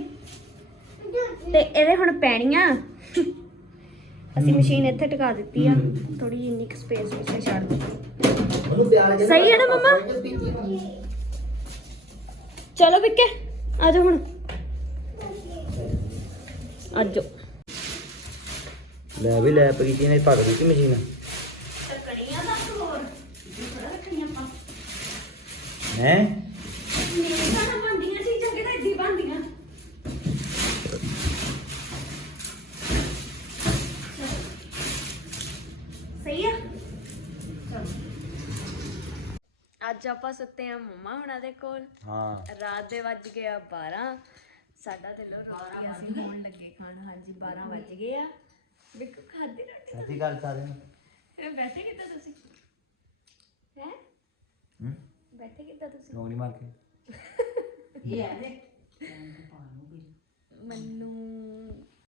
ਤੇ ਇਹਦੇ ਹੁਣ ਪੈਣੀਆਂ। ਅਸੀਂ ਮਸ਼ੀਨ ਇੱਥੇ ਟਿਕਾ ਦਿੱਤੀ ਆ। ਥੋੜੀ ਜਿਹੀ ਇੰਨੀ ਸਪੇਸ ਵਿੱਚ ਛੱਡ ਦਿੱਤੀ। ਉਹਨੂੰ ਪਿਆਰ ਜਿਹਾ ਸਹੀ ਹੈ ਨਾ ਮੰਮਾ? ਚਲੋ ਵਿੱਕੇ ਆ ਜਾਓ ਹੁਣ। ਆ ਜਾਓ। ਲੈ ਵੀ ਲੈ ਪ੍ਰੀਤੀ ਨੇ ਭੱਗ ਦਿੱਤੀ ਮਸ਼ੀਨ। ਟੱਕਣੀਆਂ ਦਾ ਹੋਰ। ਰੱਖਣੀਆਂ ਆਪਾਂ ਹੈ ਮੇਰੇ ਘਰ ਬਣਦੀਆਂ ਚੀਜ਼ਾਂ ਕਿਹੜਾ ਇੱਦੀ ਬਣਦੀਆਂ ਸਹੀ ਆ? ਅੱਜ ਆਪਾਂ ਸੁੱਤੇ ਆ ਮੰਮਾ ਹੁਣਾਂ ਦੇ ਕੋਲ। ਹਾਂ। ਰਾਤ ਦੇ ਵੱਜ ਗਏ ਆ 12 ਸਾਡਾ ਤੇ ਲੋ ਰਾਤ ਗਿਆ ਸੀ। ਹੋਣ ਲੱਗੇ ਖਾਣ ਹਾਂਜੀ 12 ਵੱਜ ਗਏ ਆ। ਬਿੱਕੂ ਖਾਦੀ ਰੋਟੀ ਸੱਚੀ ਗੱਲ ਸਾਰੇ ਇਹ ਬੈਠੇ ਕਿੱਦਾਂ ਤੁਸੀਂ? ਹੈ? ਹੂੰ? ਬੈਠੇ ਕਿੱਦਾਂ ਤੁਸੀਂ? ਨੌਕਰੀ ਮਾਰ ਕੇ ਇਹ ਹੈ ਦੇ। ਮੈਨੂੰ